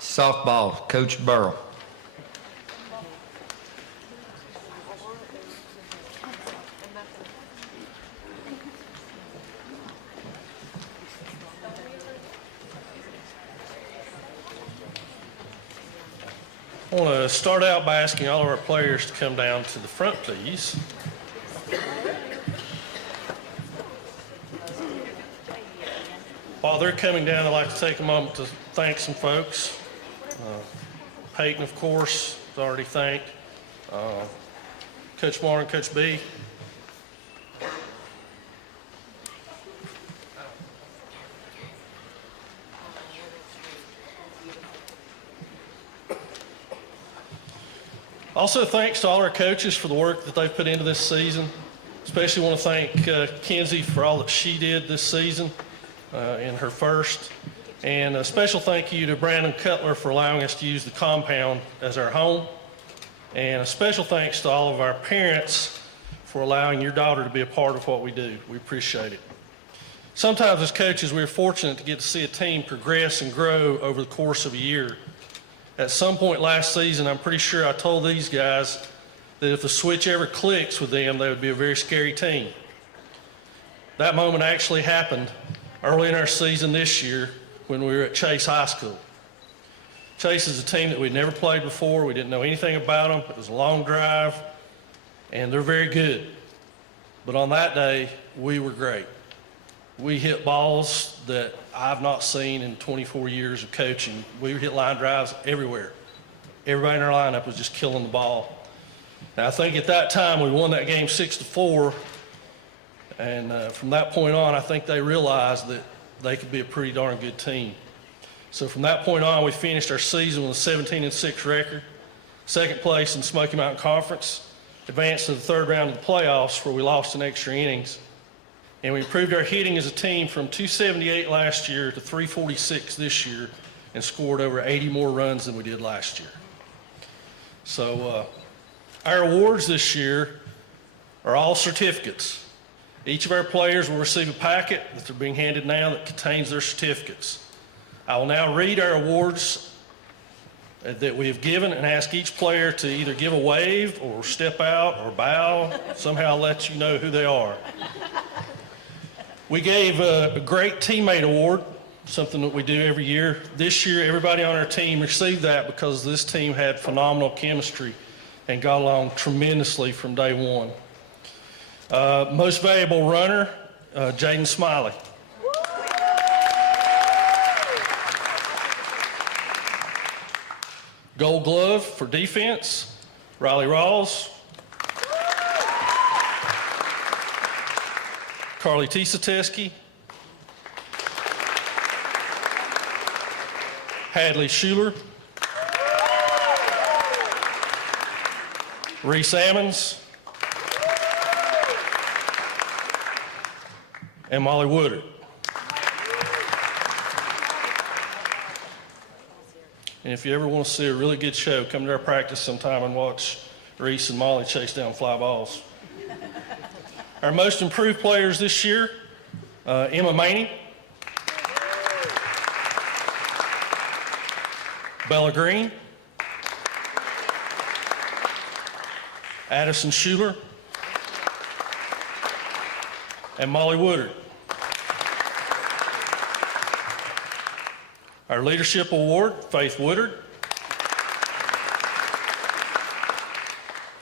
Softball, Coach Burrow. I want to start out by asking all of our players to come down to the front, please. While they're coming down, I'd like to take a moment to thank some folks. Peyton, of course, is already thanked. Coach Moore and Coach B. Also, thanks to all our coaches for the work that they've put into this season. Especially want to thank Kenzie for all that she did this season in her first. And a special thank you to Brandon Cutler for allowing us to use the compound as our home. And a special thanks to all of our parents for allowing your daughter to be a part of what we do. We appreciate it. Sometimes as coaches, we're fortunate to get to see a team progress and grow over the course of a year. At some point last season, I'm pretty sure I told these guys that if the switch ever clicks with them, they would be a very scary team. That moment actually happened early in our season this year when we were at Chase High School. Chase is a team that we'd never played before. We didn't know anything about them. It was a long drive, and they're very good. But on that day, we were great. We hit balls that I've not seen in 24 years of coaching. We hit line drives everywhere. Everybody in our lineup was just killing the ball. Now, I think at that time we won that game 6-4, and from that point on, I think they realized that they could be a pretty darn good team. So from that point on, we finished our season with a 17-6 record, second place in Smoky Mountain Conference, advanced to the third round of the playoffs where we lost in extra innings, and we improved our hitting as a team from 278 last year to 346 this year and scored over 80 more runs than we did last year. So our awards this year are all certificates. Each of our players will receive a packet that they're being handed now that contains their certificates. I will now read our awards that we have given and ask each player to either give a wave or step out or bow, somehow let you know who they are. We gave a Great Teammate Award, something that we do every year. This year, everybody on our team received that because this team had phenomenal chemistry and got along tremendously from day one. Most Valuable Runner, Jaden Smiley. Gold Glove for defense, Riley Rawls. Carly Tisateski. Hadley Schuler. Reese Ammons. And Molly Woodard. And if you ever want to see a really good show, come to our practice sometime and watch Reese and Molly chase down fly balls. Our most improved players this year, Emma Maney, Bella Green, Addison Schuler, and Molly Woodard. Our Leadership Award, Faith Woodard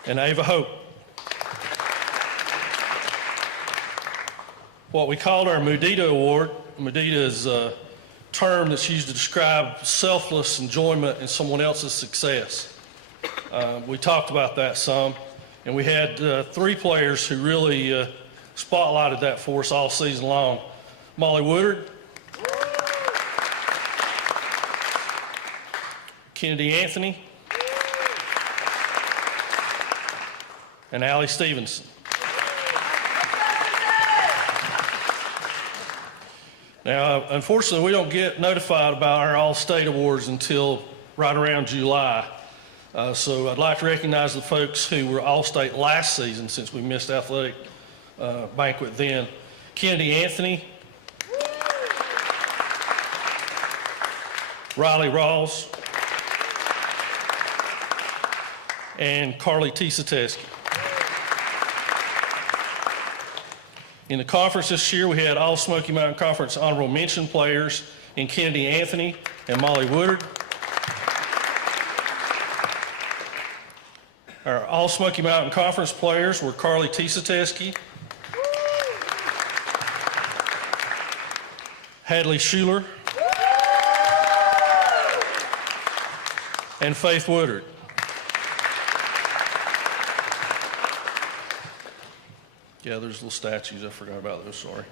and Ava Hope. What we called our Mudita Award, Mudita is a term that's used to describe selfless enjoyment in someone else's success. We talked about that some, and we had 3 players who really spotlighted that for us all season long. Molly Woodard, Kennedy Anthony, and Allie Stevenson. Now, unfortunately, we don't get notified about our All-State Awards until right around July. So I'd like to recognize the folks who were All-State last season since we missed athletic banquet then. Kennedy Anthony, Riley Rawls, and Carly Tisateski. In the conference this year, we had all Smoky Mountain Conference honorable mention players in Kennedy Anthony and Molly Woodard. Our all Smoky Mountain Conference players were Carly Tisateski, Hadley Schuler, and Faith Woodard. Yeah, there's little statues. I forgot about those, sorry.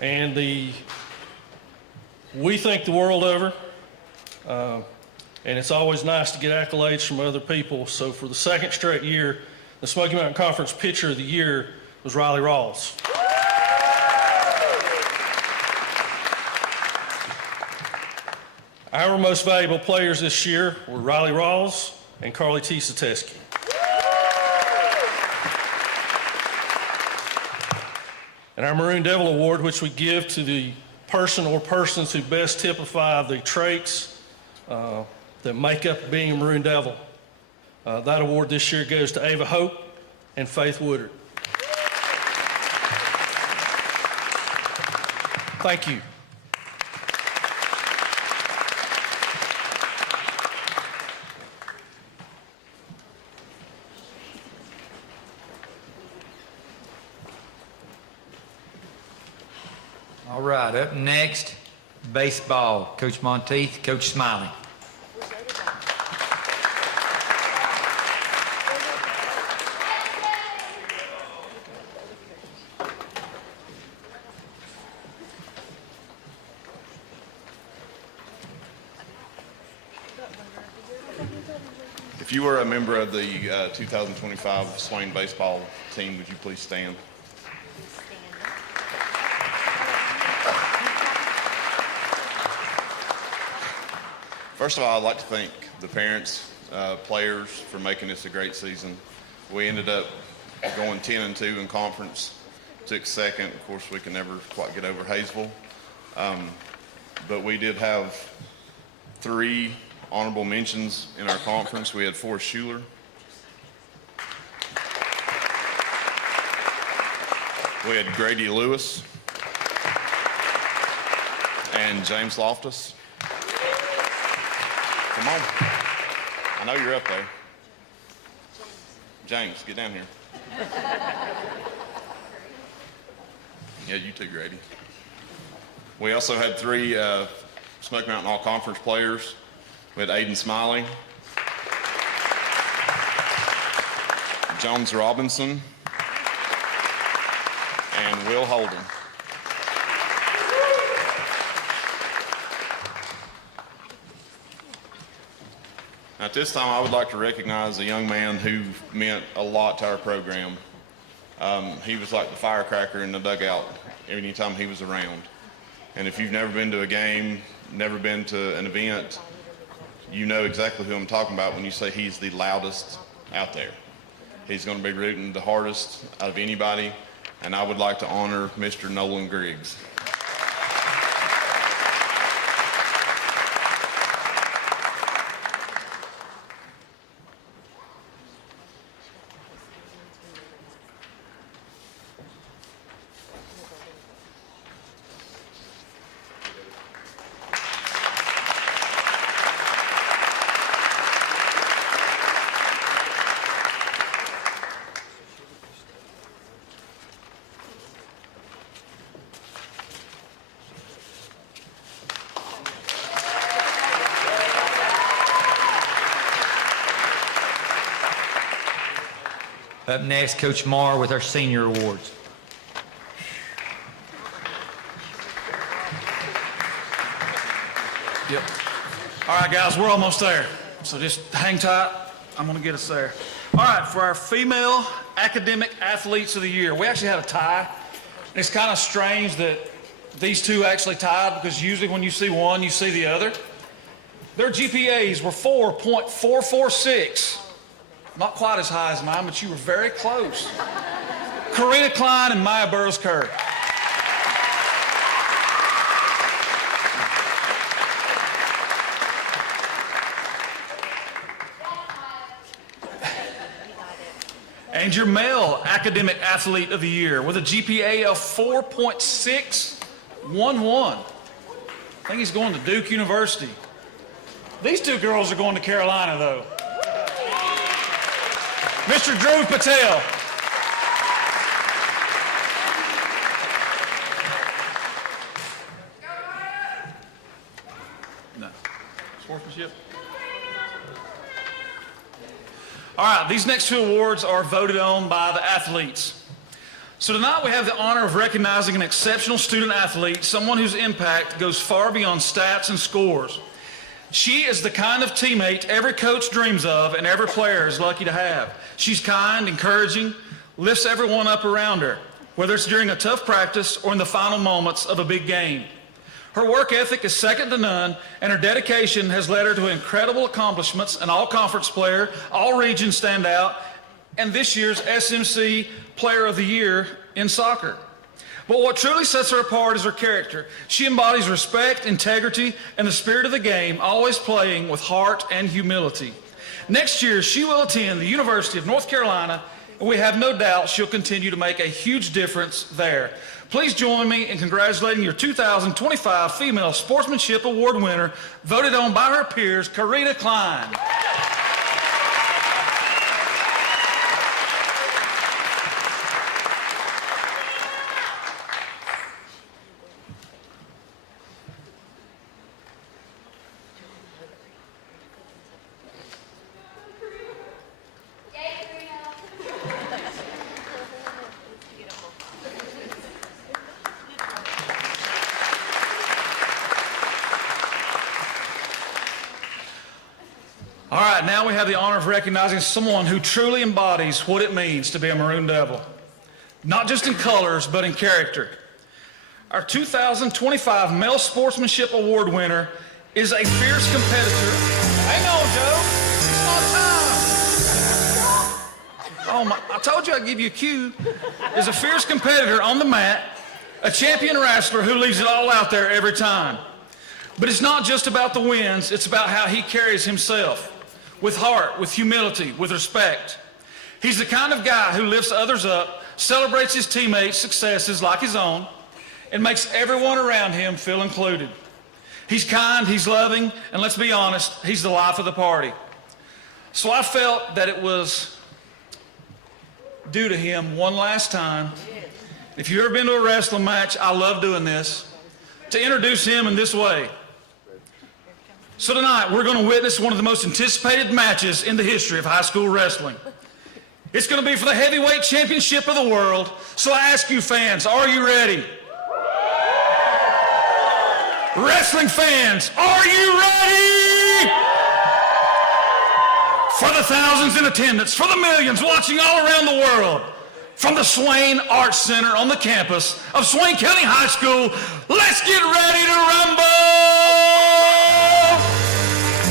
And we think the world over, and it's always nice to get accolades from other people. So for the second straight year, the Smoky Mountain Conference Pitcher of the Year was Riley Rawls. Our most valuable players this year were Riley Rawls and Carly Tisateski. And our Maroon Devil Award, which we give to the person or persons who best typify the traits that make up being a Maroon Devil. That award this year goes to Ava Hope and Faith Woodard. Thank you. All right, up next, baseball. Coach Monteith, Coach Smiley. If you were a member of the 2025 Swain baseball team, would you please stand? First of all, I'd like to thank the parents, players for making this a great season. We ended up going 10-2 in conference, took second. Of course, we can never quite get over Hayesville. But we did have 3 honorable mentions in our conference. We had Forrest Schuler, we had Grady Lewis, and James Loftus. Come on. I know you're up there. James, get down here. Yeah, you too, Grady. We also had 3 Smoky Mountain All-Conference players. We had Aiden Smiley, Jones Robinson, and Will Holden. At this time, I would like to recognize a young man who meant a lot to our program. He was like the firecracker in the dugout anytime he was around. And if you've never been to a game, never been to an event, you know exactly who I'm talking about when you say he's the loudest out there. He's going to be rooting the hardest out of anybody, and I would like to honor Mr. Nolan Griggs. Up next, Coach Marr with our senior awards. Yep. All right, guys, we're almost there. So just hang tight. I'm going to get us there. All right, for our female academic athletes of the year, we actually had a tie. It's kind of strange that these 2 actually tied because usually when you see one, you see the other. Their GPAs were 4.446. Not quite as high as mine, but you were very close. Karina Klein and Maya Burroughs-Kerr. And your male academic athlete of the year with a GPA of 4.611. I think he's going to Duke University. These 2 girls are going to Carolina, though. Mr. Dhruv Patel. No. Sportsmanship. All right, these next 2 awards are voted on by the athletes. So tonight we have the honor of recognizing an exceptional student athlete, someone whose impact goes far beyond stats and scores. She is the kind of teammate every coach dreams of and every player is lucky to have. She's kind, encouraging, lifts everyone up around her, whether it's during a tough practice or in the final moments of a big game. Her work ethic is second to none, and her dedication has led her to incredible accomplishments, an all-conference player, all regions standout, and this year's SMC Player of the Year in soccer. But what truly sets her apart is her character. She embodies respect, integrity, and the spirit of the game, always playing with heart and humility. Next year, she will attend the University of North Carolina, and we have no doubt she'll continue to make a huge difference there. Please join me in congratulating your 2025 Female Sportsmanship Award winner, voted on by her peers, Karina Klein. now we have the honor of recognizing someone who truly embodies what it means to be a Maroon Devil. Not just in colors, but in character. Our 2025 Male Sportsmanship Award winner is a fierce competitor. Hang on, Joe. It's my time. Oh, I told you I'd give you a cue. Is a fierce competitor on the mat, a champion wrestler who leaves it all out there every time. But it's not just about the wins, it's about how he carries himself. With heart, with humility, with respect. He's the kind of guy who lifts others up, celebrates his teammates' successes like his own, and makes everyone around him feel included. He's kind, he's loving, and let's be honest, he's the life of the party. So I felt that it was due to him one last time. If you've ever been to a wrestling match, I love doing this, to introduce him in this way. So tonight, we're going to witness one of the most anticipated matches in the history of high school wrestling. It's going to be for the heavyweight championship of the world. So I ask you fans, are you ready? Wrestling fans, are you ready? For the thousands in attendance, for the millions watching all around the world, from the Swain Arts Center on the campus of Swain County High School, let's get ready to rumble!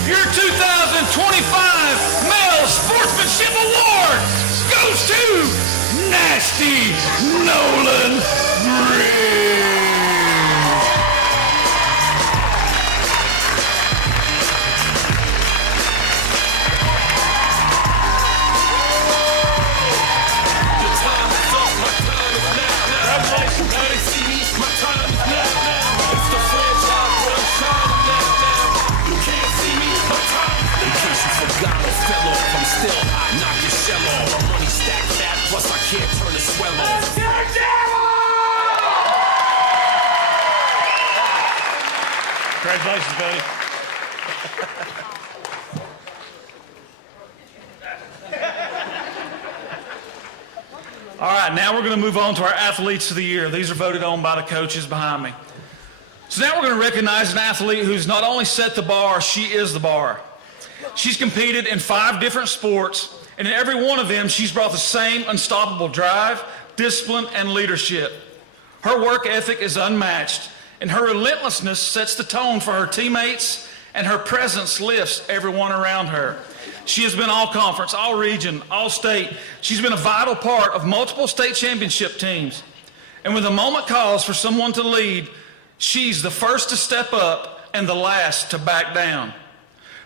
Your 2025 Male Sportsmanship Award goes to Nasty Nolan Bridge. Knock your shell off. Money stacked fat, plus I can't turn the swell off. Congratulations, buddy. All right, now we're going to move on to our Athletes of the Year. These are voted on by the coaches behind me. So now we're going to recognize an athlete who's not only set the bar, she is the bar. She's competed in 5 different sports, and in every one of them, she's brought the same unstoppable drive, discipline, and leadership. Her work ethic is unmatched, and her relentlessness sets the tone for her teammates, and her presence lifts everyone around her. She has been all conference, all region, all state. She's been a vital part of multiple state championship teams. And when the moment calls for someone to lead, she's the first to step up and the last to back down.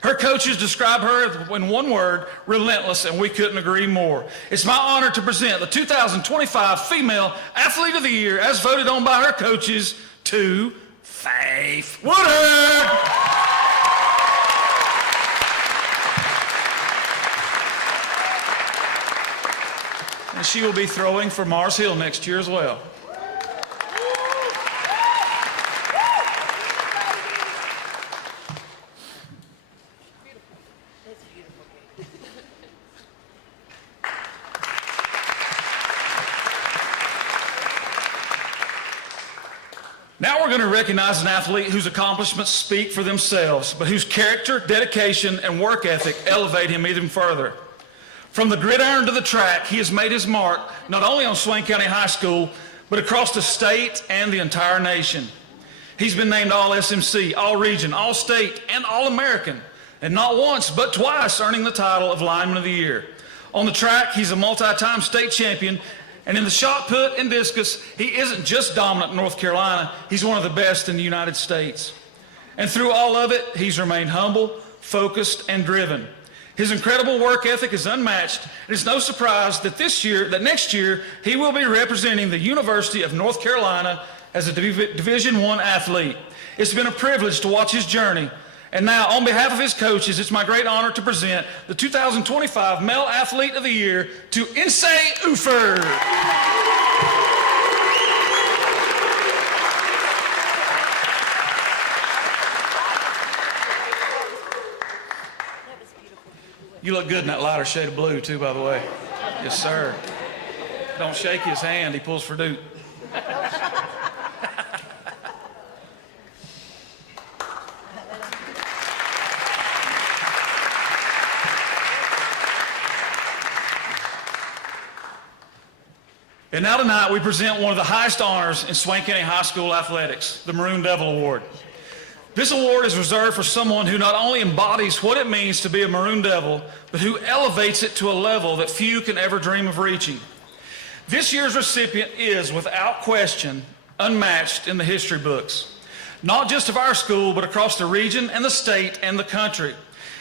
Her coaches describe her in one word, relentless, and we couldn't agree more. It's my honor to present the 2025 Female Athlete of the Year, as voted on by her coaches, to Faith Woodard. And she will be throwing for Mars Hill next year as well. Now we're going to recognize an athlete whose accomplishments speak for themselves, but whose character, dedication, and work ethic elevate him even further. From the gridiron to the track, he has made his mark not only on Swain County High School, but across the state and the entire nation. He's been named All-SMC, All-Region, All-State, and All-American, and not once, but twice earning the title of Lineman of the Year. On the track, he's a multi-time state champion, and in the shot put and discus, he isn't just dominant in North Carolina, he's one of the best in the United States. And through all of it, he's remained humble, focused, and driven. His incredible work ethic is unmatched, and it's no surprise that next year, he will be representing the University of North Carolina as a Division I athlete. It's been a privilege to watch his journey. And now, on behalf of his coaches, it's my great honor to present the 2025 Male Athlete of the Year to Insay Uford. You look good in that lighter shade of blue, too, by the way. Yes, sir. Don't shake his hand. He pulls for Duke. And now tonight we present one of the highest honors in Swain County High School athletics, the Maroon Devil Award. This award is reserved for someone who not only embodies what it means to be a Maroon Devil, but who elevates it to a level that few can ever dream of reaching. This year's recipient is, without question, unmatched in the history books, not just of our school, but across the region and the state and the country.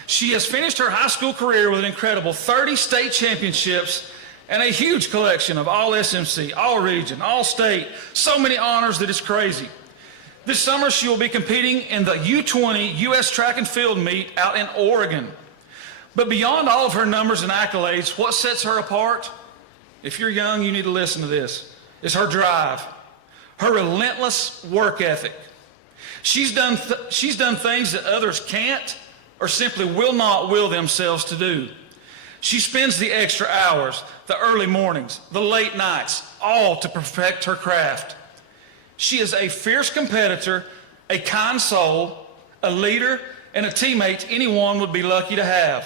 She has finished her high school career with an incredible 30 state championships and a huge collection of all SMC, all region, all state, so many honors that it's crazy. This summer, she will be competing in the U20 U.S. Track and Field Meet out in Oregon. But beyond all of her numbers and accolades, what sets her apart? If you're young, you need to listen to this. It's her drive, her relentless work ethic. She's done things that others can't or simply will not will themselves to do. She spends the extra hours, the early mornings, the late nights, all to perfect her craft. She is a fierce competitor, a kind soul, a leader, and a teammate anyone would be lucky to have.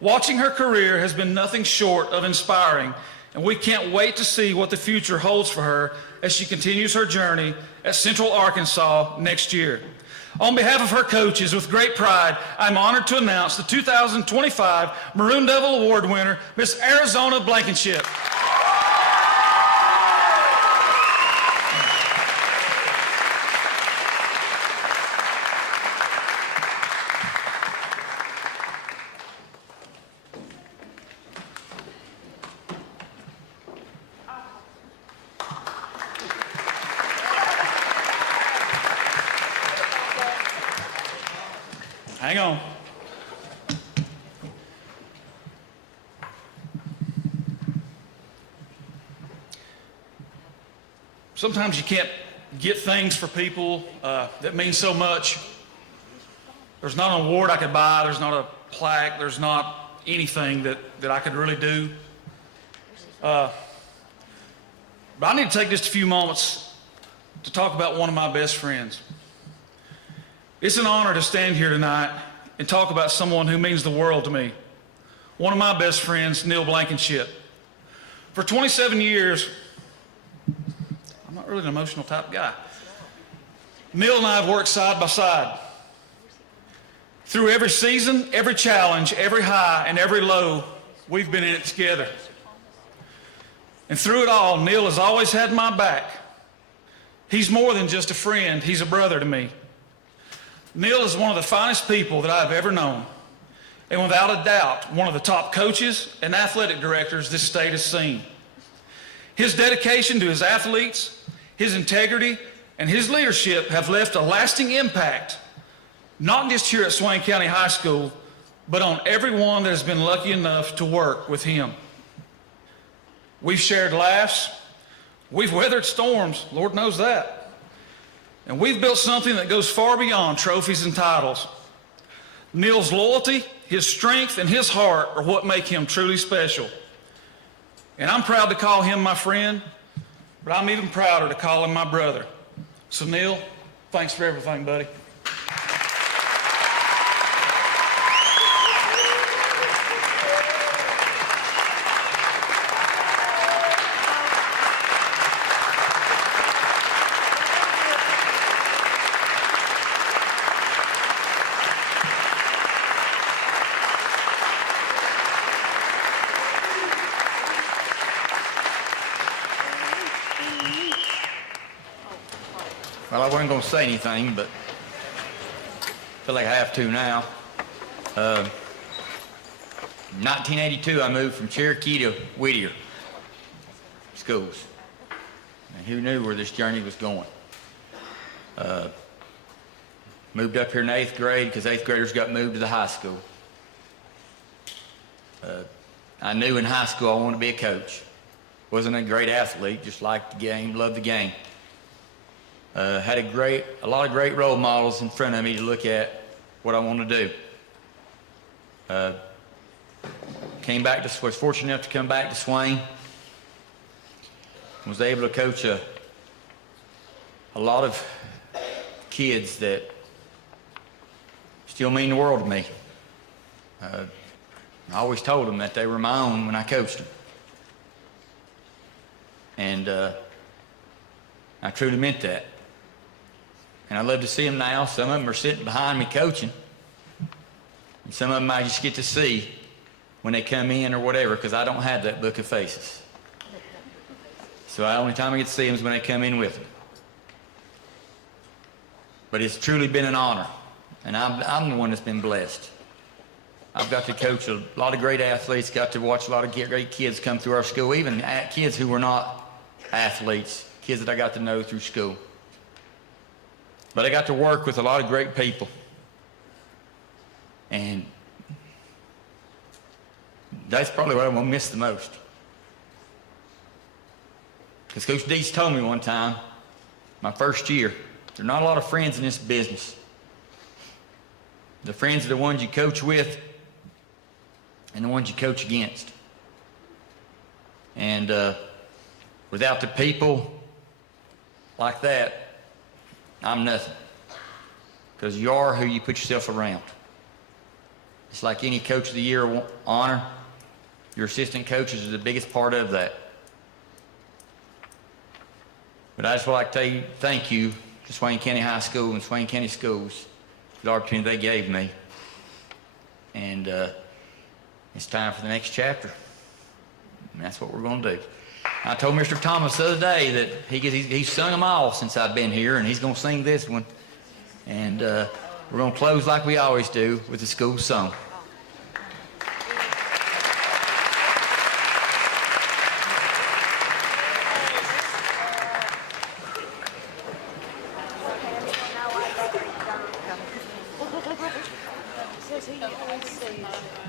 Watching her career has been nothing short of inspiring, and we can't wait to see what the future holds for her as she continues her journey at Central Arkansas next year. On behalf of her coaches, with great pride, I'm honored to announce the 2025 Maroon Devil Award winner, Miss Arizona Blankenship. Hang on. Sometimes you can't get things for people that mean so much. There's not an award I could buy. There's not a plaque. There's not anything that I could really do. But I need to take just a few moments to talk about one of my best friends. It's an honor to stand here tonight and talk about someone who means the world to me. One of my best friends, Neil Blankenship. For 27 years, I'm not really an emotional type guy. Neil and I have worked side by side. Through every season, every challenge, every high, and every low, we've been in it together. And through it all, Neil has always had my back. He's more than just a friend, he's a brother to me. Neil is one of the finest people that I've ever known, and without a doubt, one of the top coaches and athletic directors this state has seen. His dedication to his athletes, his integrity, and his leadership have left a lasting impact, not just here at Swain County High School, but on everyone that has been lucky enough to work with him. We've shared laughs, we've weathered storms, Lord knows that. And we've built something that goes far beyond trophies and titles. Neil's loyalty, his strength, and his heart are what make him truly special. And I'm proud to call him my friend, but I'm even prouder to call him my brother. So Neil, thanks for everything, buddy. Well, I wasn't going to say anything, but I feel like I have to now. 1982, I moved from Cherokee to Whittier schools. And who knew where this journey was going? Moved up here in 8th grade because 8th graders got moved to the high school. I knew in high school I wanted to be a coach. Wasn't a great athlete, just liked the game, loved the game. Had a lot of great role models in front of me to look at what I want to do. Was fortunate enough to come back to Swain. Was able to coach a lot of kids that still mean the world to me. I always told them that they were my own when I coached them. And I truly meant that. And I love to see them now. Some of them are sitting behind me coaching. And some of them I just get to see when they come in or whatever, because I don't have that book of faces. So the only time I get to see them is when they come in with me. But it's truly been an honor. And I'm the one that's been blessed. I've got to coach a lot of great athletes, got to watch a lot of great kids come through our school, even kids who were not athletes, kids that I got to know through school. But I got to work with a lot of great people. And that's probably what I'm going to miss the most. Because Coach Dees told me one time, my first year, there are not a lot of friends in this business. The friends are the ones you coach with and the ones you coach against. And without the people like that, I'm nothing. Because you are who you put yourself around. It's like any Coach of the Year honor. Your assistant coaches are the biggest part of that. But I just would like to tell you, thank you to Swain County High School and Swain County Schools for the opportunity they gave me. And it's time for the next chapter. And that's what we're going to do. I told Mr. Thomas the other day that he's sung them all since I've been here, and he's going to sing this one. And we're going to close like we always do with the school song.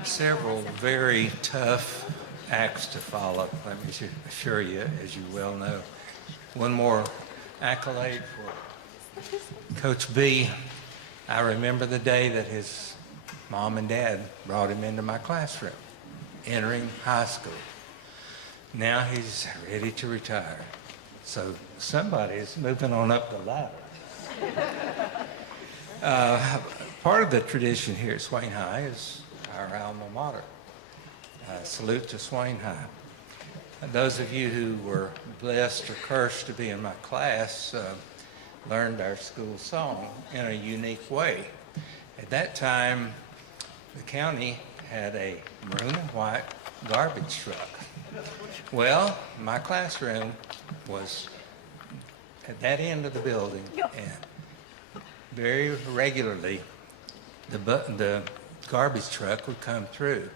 Several very tough acts to follow, let me assure you, as you well know. One more accolade for Coach B. I remember the day that his mom and dad brought him into my classroom, entering high school. Now he's ready to retire. So somebody is moving on up the ladder. Part of the tradition here at Swain High is our alma mater. Salute to Swain High. And those of you who were blessed or cursed to be in my class learned our school song in a unique way. At that time, the county had a maroon and white garbage truck. Well, my classroom was at that end of the building, and very regularly the garbage truck would come through.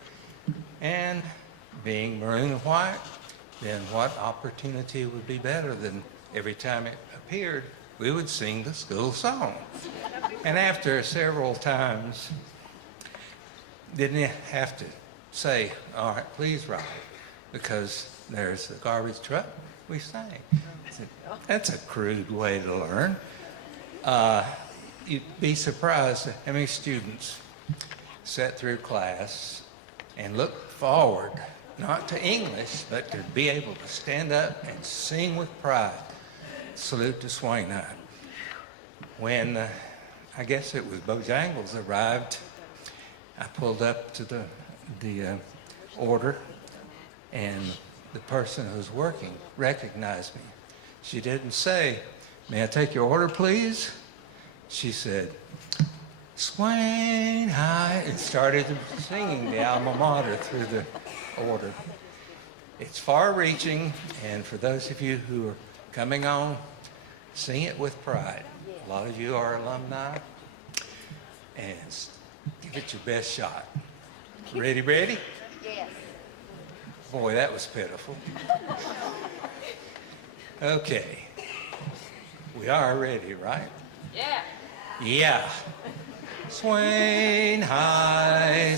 And being maroon and white, then what opportunity would be better than every time it appeared, we would sing the school song. And after several times, didn't have to say, all right, please, Robert, because there's the garbage truck, we sang. That's a crude way to learn. You'd be surprised at how many students sat through class and looked forward, not to English, but to be able to stand up and sing with pride. Salute to Swain High. When I guess it was Bojangles arrived, I pulled up to the order, and the person who was working recognized me. She didn't say, "May I take your order, please?" She said, "Swain High," and started singing the alma mater through the order. It's far-reaching, and for those of you who are coming on, sing it with pride. A lot of you are alumni, and give it your best shot. Ready? Yes. Boy, that was pitiful. Okay. We are ready, right? Yeah. Yeah. Swain High,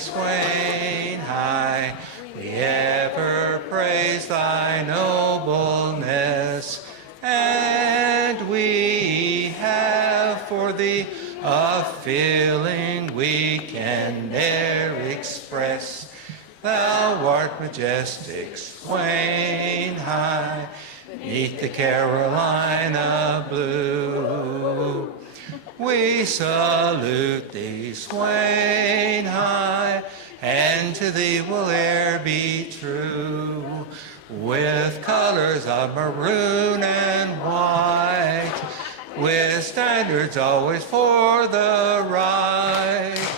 we ever praise thy nobleness, and we have for thee a feeling we can ne'er express. Thou art majestic, Swain High, beneath the Carolina blue. We salute thee, Swain High, and to thee will e'er be true. with colors of maroon and white, with standards always for the right.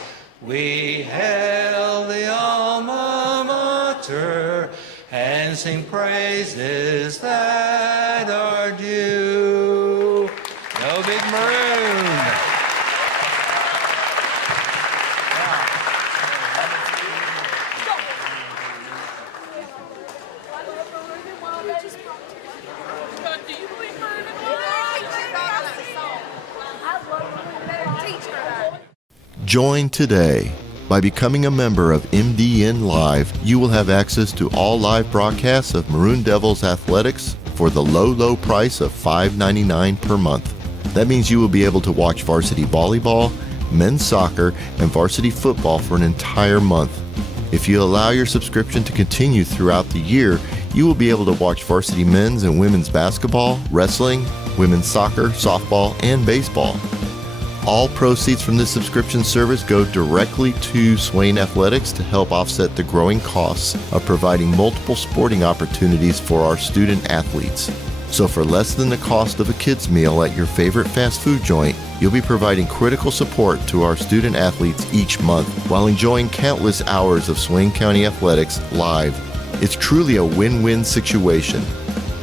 We hail the alma mater and sing praises that are due. Go Big Maroon! Join today. By becoming a member of MDN Live, you will have access to all live broadcasts of Maroon Devils athletics for the low price of $5.99 per month. That means you will be able to watch varsity volleyball, men's soccer, and varsity football for an entire month. If you allow your subscription to continue throughout the year, you will be able to watch varsity men's and women's basketball, wrestling, women's soccer, softball, and baseball. All proceeds from this subscription service go directly to Swain Athletics to help offset the growing costs of providing multiple sporting opportunities for our student athletes. So for less than the cost of a kid's meal at your favorite fast food joint, you'll be providing critical support to our student athletes each month while enjoying countless hours of Swain County athletics live. It's truly a win-win situation.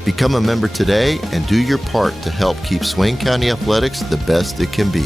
Become a member today and do your part to help keep Swain County athletics the best it can be.